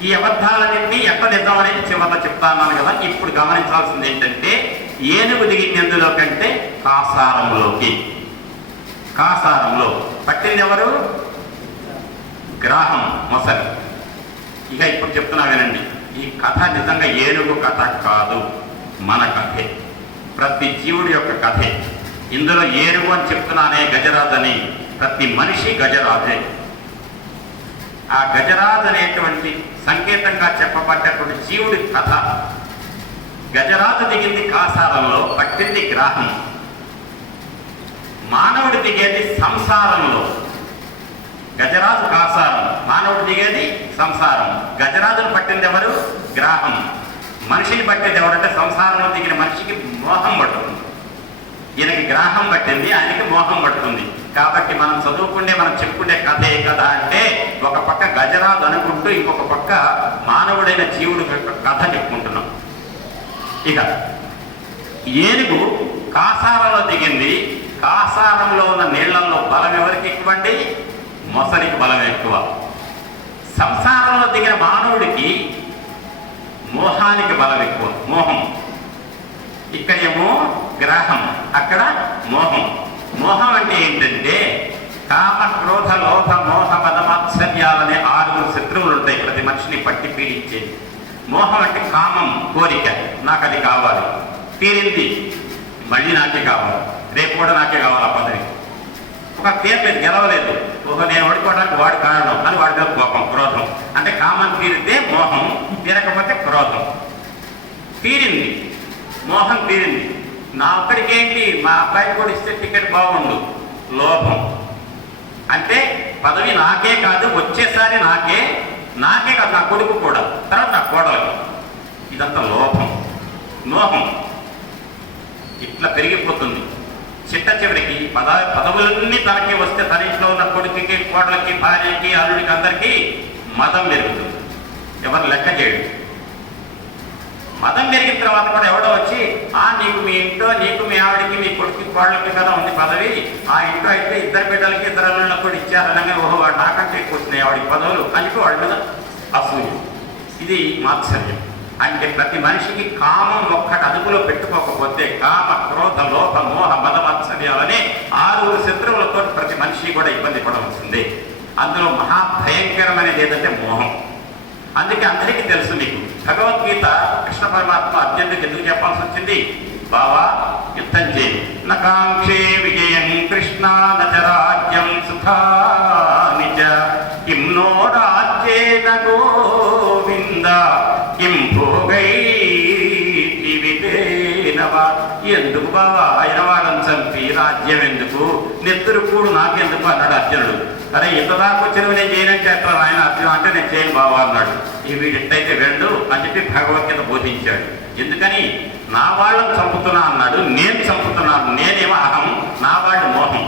ఈ అబద్ధాలన్నింటినీ ఎక్కడ నిజం అనేది చివరిలో చెప్తా అన్నాను కదా. ఇప్పుడు గమనించాల్సింది ఏంటంటే ఏనుగు దిగింది ఎందులో కంటే కాసారంలోకి. కాసారంలో పట్టింది ఎవరు? గ్రాహం, మొసలి. ఇక ఇప్పుడు చెప్తున్నా వినండి, ఈ కథ నిజంగా ఏనుగు కథ కాదు, మన కథే, ప్రతి జీవుడి యొక్క కథే. ఇందులో ఏనుగు అని చెప్తున్నానే గజరాజని, ప్రతి మనిషి గజరాజే. ఆ గజరాజు అనేటువంటి సంకేతంగా చెప్పబడ్డటువంటి జీవుడి కథ. గజరాజు దిగింది కాసారంలో, పట్టింది గ్రాహం. మానవుడి దిగేది సంసారంలో. గజరాజు కాసారం, మానవుడు దిగేది సంసారం. గజరాజును పట్టింది ఎవరు? గ్రాహం. మనిషిని పట్టింది ఎవరంటే సంసారంలో దిగిన మనిషికి మోహం పడుతుంది. ఈయనకి గ్రాహం పట్టింది, ఆయనకి మోహం పడుతుంది. కాబట్టి మనం చదువుకుంటే, మనం చెప్పుకునే కథ ఏ కథ అంటే, ఒక పక్క గజరాజు అనుకుంటూ ఇంకొక పక్క మానవుడైన జీవుడు కథ చెప్పుకుంటున్నాం. ఇక ఏనుగు కాసారంలో దిగింది. కాసారంలో ఉన్న నీళ్లలో బలం ఎవరికి ఎక్కువ అండి? మొసలికి బలం ఎక్కువ. సంసారంలో దిగిన మానవుడికి మోహానికి బలం ఎక్కువ, మోహం. ఇక్కడేమో గ్రాహం, అక్కడ మోహం. మోహం అంటే ఏంటంటే, కామ క్రోధ లోభ మోహ మద మాత్సర్యాలనే 6 శత్రువులు ఉంటాయి ప్రతి మనిషిని పట్టి పీడించేది. మోహం అంటే కామం, కోరిక, నాకు అది కావాలి, తీరింది, మళ్ళీ నాకే కావాలి, రేపు కూడా నాకే కావాలి. ఆ పదవి ఒక తీరలేదు, గెలవలేదు, నేను ఓడిపోవడానికి వాడు కారణం అని వాడి మీద కోపం, క్రోధం. అంటే కామం తీరితే మోహం, తీరకపోతే క్రోధం. తీరింది, మోహం తీరింది. నా ఒక్కడికి ఏంటి, మా అబ్బాయికి కూడా ఇస్తే టికెట్ బాగుండు, లోభం. అంటే పదవి నాకే కాదు, వచ్చేసారి నాకే కాదు, నా కొడుకు కూడా, తర్వాత నా కోడలకి. ఇదంతా లోభం, మోహం. ఇట్లా పెరిగిపోతుంది. చిట్ట చివరికి పదవులన్నీ తనకి వస్తే, తన ఇంట్లో ఉన్న కొడుకుకి, కోడలకి, భార్యకి, అల్లుడికి, అందరికీ మదం పెరుగుతుంది. ఎవరు లెక్క చేయడు. మదం పెరిగిన తర్వాత కూడా ఎవడో వచ్చి, నీకు మీ ఇంట్లో, నీకు మీ ఆవిడికి, మీ కొడుకు, కోడలకి కదా ఉంది పదవి, ఆ ఇంట్లో అయితే 2 బిడ్డలకి 2 అల్లుళ్ళకి కూడా ఇచ్చారనగా, ఓహో వాడు నాకంటే ఎక్కువ వచ్చినాయి ఆవిడికి పదవులు అని వాడి మీద అసూయ. ఇది మాత్సర్యం. అంటే ప్రతి మనిషికి కామం ఒక్కటి అదుపులో పెట్టుకోకపోతే, కామ క్రోధ లోభ మోహ మద మాత్సర్యాలనే 6 శత్రువులతో ప్రతి మనిషి కూడా ఇబ్బంది పడవలసిందే. అందులో మహాభయంకరమైనది ఏదంటే మోహం. అందుకే అందరికీ తెలుసు, మీకు భగవద్గీత కృష్ణ పరమాత్మ అర్జునుడికి ఎందుకు చెప్పాల్సి వచ్చింది? బావా, యుద్ధం చేయి, నకాంక్షే విజయం కృష్ణ నరాజ్యం సుఖాని చ కిం నో రాజ్యేన గోవింద కిం భోగై జీవితేనవా. ఎందుకు బావా ఆయన వాళ్ళని చంపి రాజ్యం ఎందుకు, నెత్తురు కూడు నాకెందుకు అన్నాడు అర్జునుడు. అరే ఇంత దాకా వచ్చినవి నేను చేయనంటే ఎట్లా ఆయన అర్జును అంటే, నేను చేయను బావా అన్నాడు. ఈ వీడిట్టయితే వెళ్ళు అని చెప్పి భగవద్గీత బోధించాడు. ఎందుకని? నా వాళ్ళని చంపుతున్నా అన్నాడు, నేను చంపుతున్నాను. నేనేమో అహం, నా వాళ్ళు మోహం.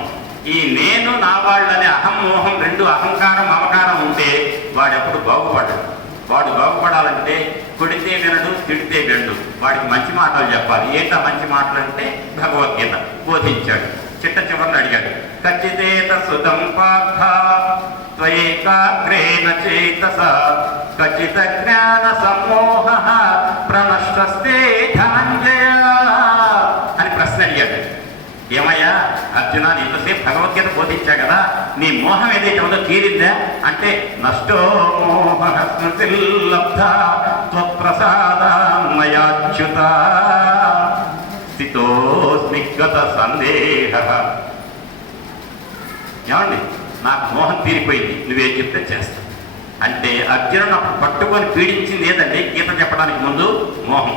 ఈ నేను నా వాళ్ళు అనే అహం మోహం 2 అహంకారం మమకారం ఉంటే వాడెప్పుడు బాగుపడ్డాడు. వాడు బాగుపడాలంటే కొడితే వినడు, తిడితే వినడు, వాడికి మంచి మాటలు చెప్పాలి. ఏంటా మంచి మాటలు అంటే భగవద్గీత బోధించాడు. చిట్ట చివరిని అడిగాడు, ఖచ్చితేత సుతం పార్థ త్వయేకాగ్రేణ చేతస ఖచ్చిత జ్ఞాన సమ్మోహ ప్రణష్టస్తే ధనంజయ అని ప్రశ్న అడిగాడు. ఏమయ్యా అర్జున, ఇంతసేపు భగవద్గీత బోధించా కదా, నీ మోహం ఏదైతే ఉందో తీరిందా అంటే, నష్టో మోహ స్మృతిర్లబ్ధ త్వత్ప్రసాదాన్మయాచ్యుత స్థితోస్మి గత సందేహ. ఏమండి, నాకు మోహం తీరిపోయింది, నువ్వేం చెప్తే చేస్తా అంటే. అర్జునుడు అప్పుడు పట్టుకొని పీడించింది ఏదండి? గీత చెప్పడానికి ముందు మోహం.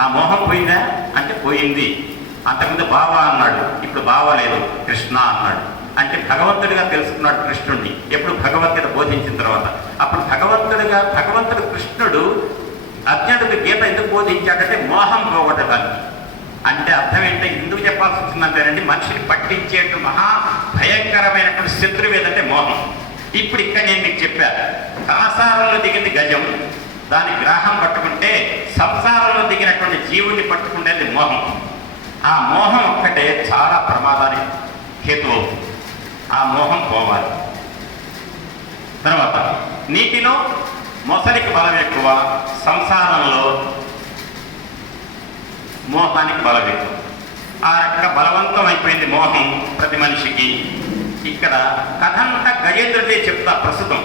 ఆ మోహం పోయిందా అంటే పోయింది. అంతకుముందు బావా అన్నాడు, ఇప్పుడు బావా లేదు, కృష్ణ అన్నాడు. అంటే భగవంతుడిగా తెలుసుకున్నాడు కృష్ణుడిని ఎప్పుడు భగవద్గీత బోధించిన తర్వాత. అప్పుడు భగవంతుడు కృష్ణుడు అర్జునుడికి గీత ఎందుకు బోధించాడంటే మోహం పోగొట్టడానికి. అంటే అర్థం ఏంటంటే, ఎందుకు చెప్పాల్సి వచ్చిందంటేనండి, మనిషిని పట్టించేట్టు మహా భయంకరమైనటువంటి శత్రువు ఏదంటే మోహం. ఇప్పుడు ఇక్కడ నేను మీకు చెప్పాను, కాసారంలో దిగింది గజం, దాని గ్రాహం పట్టుకుంటే సంసారంలో దిగినటువంటి జీవుడిని పట్టుకునేది మోహం. ఆ మోహం ఒక్కటే చాలా ప్రమాదానికి హేతు అవుతుంది. ఆ మోహం పోవాలి. తర్వాత నీటిలో మొసలికి బలం ఎక్కువ, సంసారంలో మోహానికి బలం ఎక్కువ. ఆ రకంగా బలవంతం అయిపోయింది మోహం ప్రతి మనిషికి. ఇక్కడ కథ అంతా గజేంద్రుడే చెప్తా ప్రస్తుతం.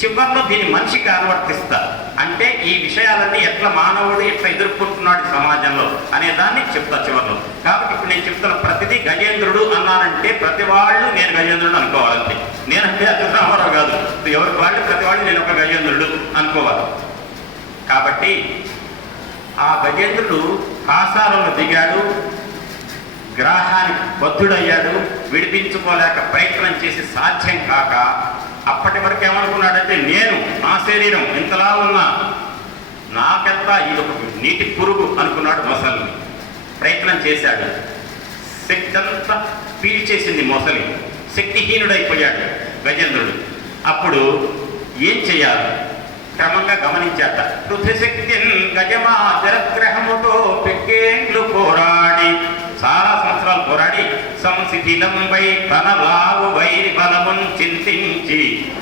చివరిలో దీన్ని మనిషికి అనువర్తిస్తా. అంటే ఈ విషయాలన్నీ ఎట్లా మానవుడు ఎట్లా ఎదుర్కొంటున్నాడు సమాజంలో అనే దాన్ని చెప్తా చివరిలో. కాబట్టి ఇప్పుడు నేను చెప్తున్న ప్రతిదీ గజేంద్రుడు అన్నానంటే ప్రతి వాళ్ళు నేను గజేంద్రుడు అనుకోవాలంటే. నేనంటే అచ్యుత రామారావు కాదు, ఎవరికి వాళ్ళు ప్రతి వాళ్ళు నేను ఒక గజేంద్రుడు అనుకోవాలి. కాబట్టి ఆ గజేంద్రుడు కాసాలలో దిగాడు, గ్రాహానికి బద్ధుడయ్యాడు, విడిపించుకోలేక ప్రయత్నం చేసి సాధ్యం కాక అప్పటి వరకు ఏమనుకున్నాడంటే నేను నా శరీరం ఇంతలా ఉన్నా నాకెంత ఇది ఒక నీటి పురుగు అనుకున్నాడు. మొసలిని ప్రయత్నం చేశాడు, శక్తి అంతా పీల్చేసింది మొసలి, శక్తిహీనుడైపోయాడు గజేంద్రుడు. అప్పుడు ఏం చేయాలి క్రమంగా గమనించాట. పృథ్వీశక్తిన్ గజమా జలగ్రహముతో పెక్కేండ్లు పోరాడి, చాలా సంవత్సరాలు పోరాడి సంశిథిలంబై తన లావు వైరి బలమున్ చింతించి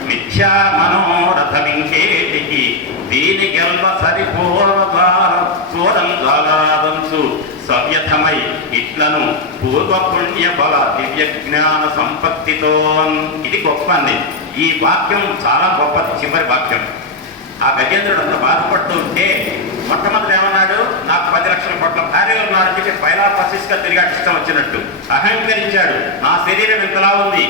మిథ్యా మనోరథమింకేటికి దీని గెల్వ సరిపోరంసు సవ్యథమై ఇట్లను పూర్వపుణ్య బల దివ్య జ్ఞాన సంపత్తితో. ఇది గొప్ప అండి. ఈ వాక్యం చాలా గొప్పది. చివరి వాక్యం. ఆ గజేంద్రుడు అంత బాధపడుతూ ఉంటే మొట్టమొదటి ఏమన్నాడు, నాకు 10 లక్షల కోట్ల భార్యలు ఉన్నాడని చెప్పి పైలా పసిస్గా తిరిగాడు, ఇష్టం వచ్చినట్టు అహంకరించాడు. నా శరీరం ఇంతలా ఉంది,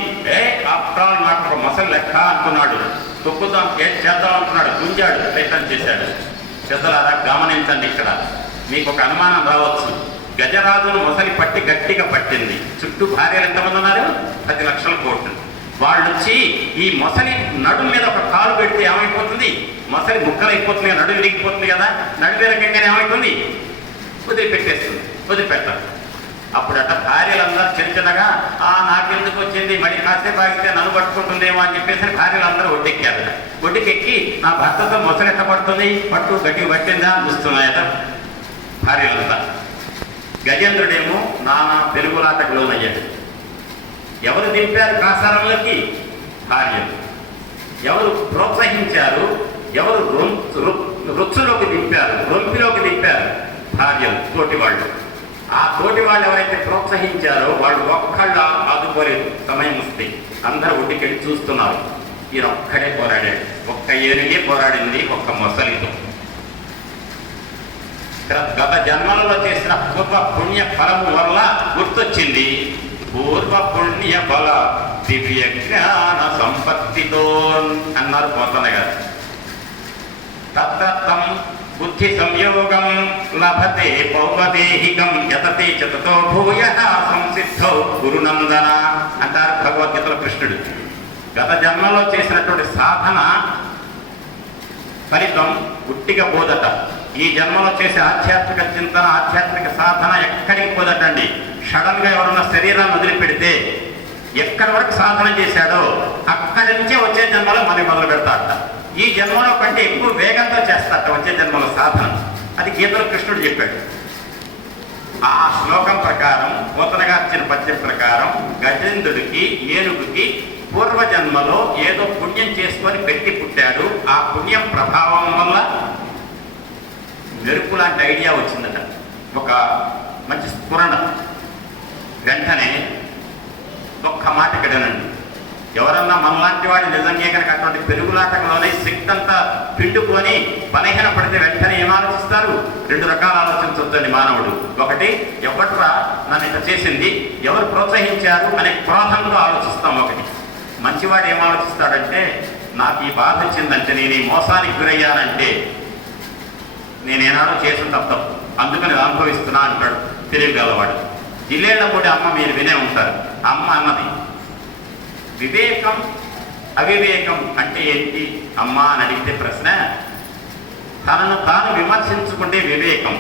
ఆఫ్టర్ నాకు ఒక మొసలు లెక్క అనుకున్నాడు. తొక్కుదాం చేద్దాం అనుకున్నాడు, గుంజాడు, ప్రయత్నం చేశాడు. పెద్దలారా గమనించండి, ఇక్కడ మీకు ఒక అనుమానం రావచ్చు. గజరాజును మొసలి పట్టి గట్టిగా పట్టింది. చుట్టూ భార్యలు ఎంతమంది ఉన్నారు? 10 లక్షల కోట్లు. వాళ్ళు వచ్చి ఈ మొసలి నడుము మీద ఒక కాలు పెడితే ఏమైపోతుంది? మొసలి ముక్కలైపోతుంది, నడుము విరిగిపోతుంది కదా. నడుము రకంగానే ఏమైతుంది? వదిలిపెట్టేస్తుంది, వదిలిపెట్టాలి. అప్పుడట భార్యలందరూ చిన్నగా నాకెందుకు వచ్చింది, మళ్ళీ కాసేపు ఆగితే నన్ను పట్టుకుంటుందేమో అని చెప్పేసి భార్యలందరూ ఒడ్డెక్కారు. ఒడ్డుకెక్కి నా భర్తతో మొసలి ఎట్ట పడుతుంది, పట్టు గట్టిగా పట్టిందా అని చూస్తున్నాయట భార్యలంతా. గజేంద్రుడేమో నానా పెరుగులాటకు లోనయ్యాడు. ఎవరు దింపారు కాసారంలోకి? భార్యలు. ఎవరు ప్రోత్సహించారు? ఎవరు రుచులోకి దింపారు, రొంపిలోకి దింపారు? భార్యలు, తోటి వాళ్ళు. ఆ తోటి వాళ్ళు ఎవరైతే ప్రోత్సహించారో వాళ్ళు ఒక్కళ్ళ ఆదుకోలేదు. సమయం వస్తే అందరూ ఒడ్డుకెళ్ళి చూస్తున్నారు. ఈయన ఒక్కడే పోరాడాడు. ఒక్క ఏనుగే పోరాడింది ఒక్క మొసలితో. గత జన్మలలో చేసిన పూర్వ పుణ్య ఫలము వల్ల గుర్తొచ్చింది. పూర్వ పుణ్య బల దివ్య జ్ఞాన సంపత్తితో అన్నారు పోతన గారు. తత్తం బుద్ధి సంయోగం లభతే పౌవదేహికం యతతే చతతో భూయ సంసిద్ధౌ గురునందన అంటారు భగవద్గీతలో కృష్ణుడు. గత జన్మలో చేసినటువంటి సాధన ఫలితం ఉట్టిగా పోదట. ఈ జన్మలో చేసే ఆధ్యాత్మిక చింతన, ఆధ్యాత్మిక సాధన ఎక్కడికి పోదటండి. సడన్ గా ఎవరన్నా శరీరాన్ని వదిలిపెడితే ఎక్కడి వరకు సాధన చేశాడో అక్కడి నుంచే వచ్చే జన్మలో మళ్ళీ మొదలు పెడతాడట. ఈ జన్మలో కంటే ఎక్కువ వేగంతో చేస్తాడట వచ్చే జన్మలో సాధన. అది గీతలో కృష్ణుడు చెప్పాడు. ఆ శ్లోకం ప్రకారం, పోతనగా ఇచ్చిన పద్యం ప్రకారం గజేంద్రుడికి, ఏనుగుకి పూర్వజన్మలో ఏదో పుణ్యం చేసుకొని పెట్టి పుట్టాడు. ఆ పుణ్యం ప్రభావం వల్ల మెరుపు లాంటి ఐడియా వచ్చిందట, ఒక మంచి స్ఫురణ. వెంటనే ఒక్క మాట ఇక్కడేనండి, ఎవరన్నా మనలాంటి వాడు నిజంగా కనుక అటువంటి పెరుగులాటంలోనే శక్తి అంతా పిండుకొని బలహీన పడితే వెంటనే ఏం ఆలోచిస్తారు? 2 రకాలు ఆలోచించొద్దని మానవుడు. ఒకటి, ఎవట్రా నన్ను ఇట్లా చేసింది, ఎవరు ప్రోత్సహించారు అనే క్రోధంతో ఆలోచిస్తాం. ఒకటి, మంచివాడు ఏం ఆలోచిస్తాడంటే నాకు ఈ బాధ వచ్చిందంటే, నేను ఈ మోసానికి గురయ్యానంటే నేనేనాడో చేసిన తప్పు, అందుకని అనుభవిస్తున్నా అంటాడు తెలియగలవాడు. జిల్లేళ్ళపూడి అమ్మ మీరు వినే ఉంటారు. అమ్మ అన్నది వివేకం అవివేకం అంటే ఏంటి అమ్మ అని అడిగితే ప్రశ్న, తనను తాను విమర్శించుకుంటే వివేకం,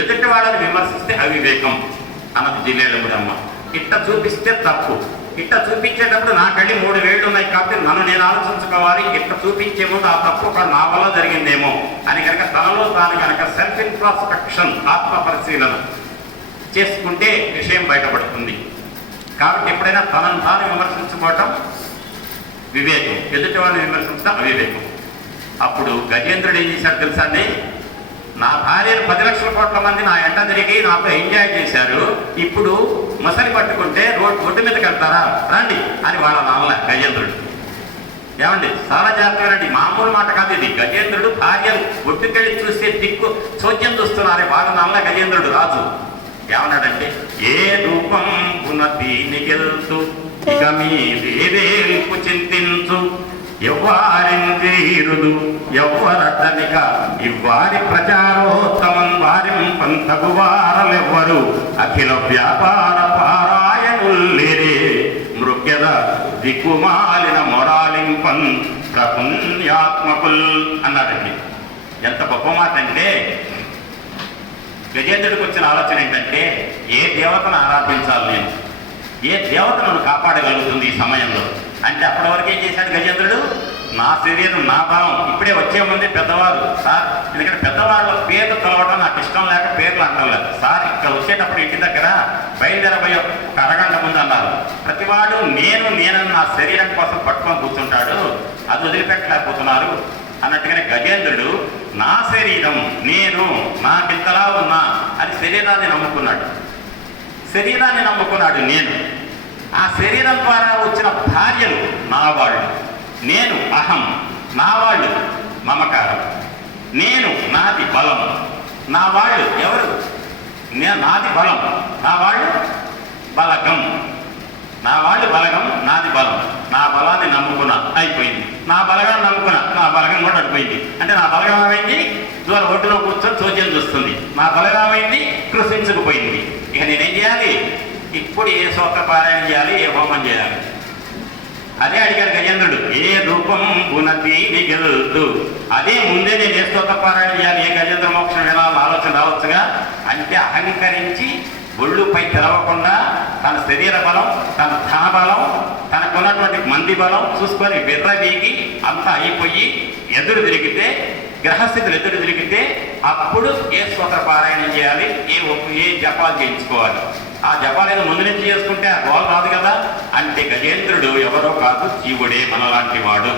ఎదుటి వాళ్ళని విమర్శిస్తే అవివేకం అన్నది జిల్లేళ్ళపూడి అమ్మ. ఇట్ట చూపిస్తే తప్పు, ఇట్ట చూపించేటప్పుడు నా కళ్ళి 3 వేళ్ళు ఉన్నాయి కాబట్టి నన్ను నేను ఆలోచించుకోవాలి. ఇట్ట చూపించే ముందు ఆ తప్పు ఒక నా వల్ల జరిగిందేమో అని కనుక తనలో తాను కనుక సెల్ఫ్ ఇంట్రాస్పెక్షన్, ఆత్మ పరిశీలన చేసుకుంటే విషయం బయటపడుతుంది. కాబట్టి ఎప్పుడైనా తనను తాను విమర్శించుకోవటం వివేకం, ఎదుటి వాళ్ళని విమర్శించడం అవివేకం. అప్పుడు గజేంద్రుడు ఏం చేశాడు తెలుసా అండి? నా భార్యను 10 లక్షల కోట్ల మంది నా ఎంట తిరిగి నాతో ఎంజాయ్ చేశారు, ఇప్పుడు మొసలి పట్టుకుంటే ఒడ్డు మీదకి వెళ్తారా రండి అని వాళ్ళ నాన్న గజేంద్రుడు. ఏమండి చాలా జాగ్రత్తగానండి, మామూలు మాట కాదు ఇది. గజేంద్రుడు భార్యలు ఒడ్డుకెళ్ళి చూస్తే దిక్కు చోద్యం చూస్తున్నారే వాళ్ళ నాన్న గజేంద్రుడు రాజు. ఏమన్నాడంటే, ఏ రూపం దీనికెళ్తూ ఇక మీరేపు చింతించు, ఎవ్వారించీరుదు ఎవ్వరడ్డనిక ఇవ్వారి ప్రచారోత్తమం వారిం పంతగు వారలెవ్వరు అఖిల వ్యాపార పారాయణుల్లేరే మృగ్యద దిక్కుమాలిన మొరాలింపన్ ప్రపుణ్యాత్మకుల్ అన్నాడండి. ఎంత గొప్ప మాట అంటే, గజేంద్రుడికి వచ్చిన ఆలోచన ఏంటంటే, ఏ దేవతను ఆరాధించాలి నేను, ఏ దేవత నన్ను కాపాడగలుగుతుంది ఈ సమయంలో అంటే. అప్పటి వరకు ఏం చేశాడు గజేంద్రుడు, నా శరీరం నా బలం. ఇప్పుడే వచ్చే ముందు పెద్దవారు సార్, ఎందుకంటే పెద్దవాళ్ళ పేర్లు తలవడం నాకు ఇష్టం లేక పేర్లు అంటాం లేదు సార్. ఇక్కడ వచ్చేటప్పుడు ఇంటి దగ్గర బయలుదేరబోయే ఒక అరగంట ముందు అన్నారు, ప్రతివాడు నేనని నా శరీరం కోసం పట్టుకొని కూర్చుంటాడు, అది వదిలిపెట్టలేకపోతున్నారు అన్నట్టుగానే గజేంద్రుడు నా శరీరం నేను నాకింతలా ఉన్నా అని శరీరాన్ని నమ్ముకున్నాడు. శరీరాన్ని నమ్ముకున్నాడు నేను. ఆ శరీరం ద్వారా వచ్చిన భార్యలు నా వాళ్ళు, నేను అహం, నా వాళ్ళు మమకారం, నేను నాది బలం, నా వాళ్ళు ఎవరు, నాది బలం, నా వాళ్ళు బలగం, నా వాళ్ళు బలగం, నాది బలం. నా బలాన్ని నమ్ముకున్నా అయిపోయింది, నా బలగాన్ని నమ్ముకున్నా నా బలగం కూడా అడిపోయింది. అంటే నా బలగం ఏమైంది, దూరం ఒడ్డులో కూర్చొని చోద్యం చూస్తుంది, నా బలగం ఏమైంది కృషించుకుపోయింది. ఇక నేనేం చేయాలి, ఇప్పుడు ఏ స్తోత్ర పారాయణ చేయాలి, ఏ హోమం చేయాలి, అదే అడిగాడు గజేంద్రుడు. ఏ రూపం దీనికెళ్తూ, అదే ముందే నేను ఏ స్తోత్ర పారాయణ చేయాలి, ఏ గజేంద్ర మోక్షం వినాలని ఆలోచన రావచ్చుగా. అంటే అహంకరించి ఒళ్ళుపై తెలవకుండా తన శరీర బలం, తన ధన బలం, తనకున్నటువంటి మంది బలం చూసుకొని విర్రవీగి అంతా అయిపోయి ఎదురు తిరిగితే, గ్రహస్థితులు ఎదురు తిరిగితే అప్పుడు ఏ స్తోత్ర పారాయణం చేయాలి, ఏ జపాలు చేయించుకోవాలి. ఆ జపాలను ముందు నుంచి చేసుకుంటే ఆ గోల్ రాదు కదా. అంటే గజేంద్రుడు ఎవరో కాదు, జీవుడే మనలాంటి వాడు.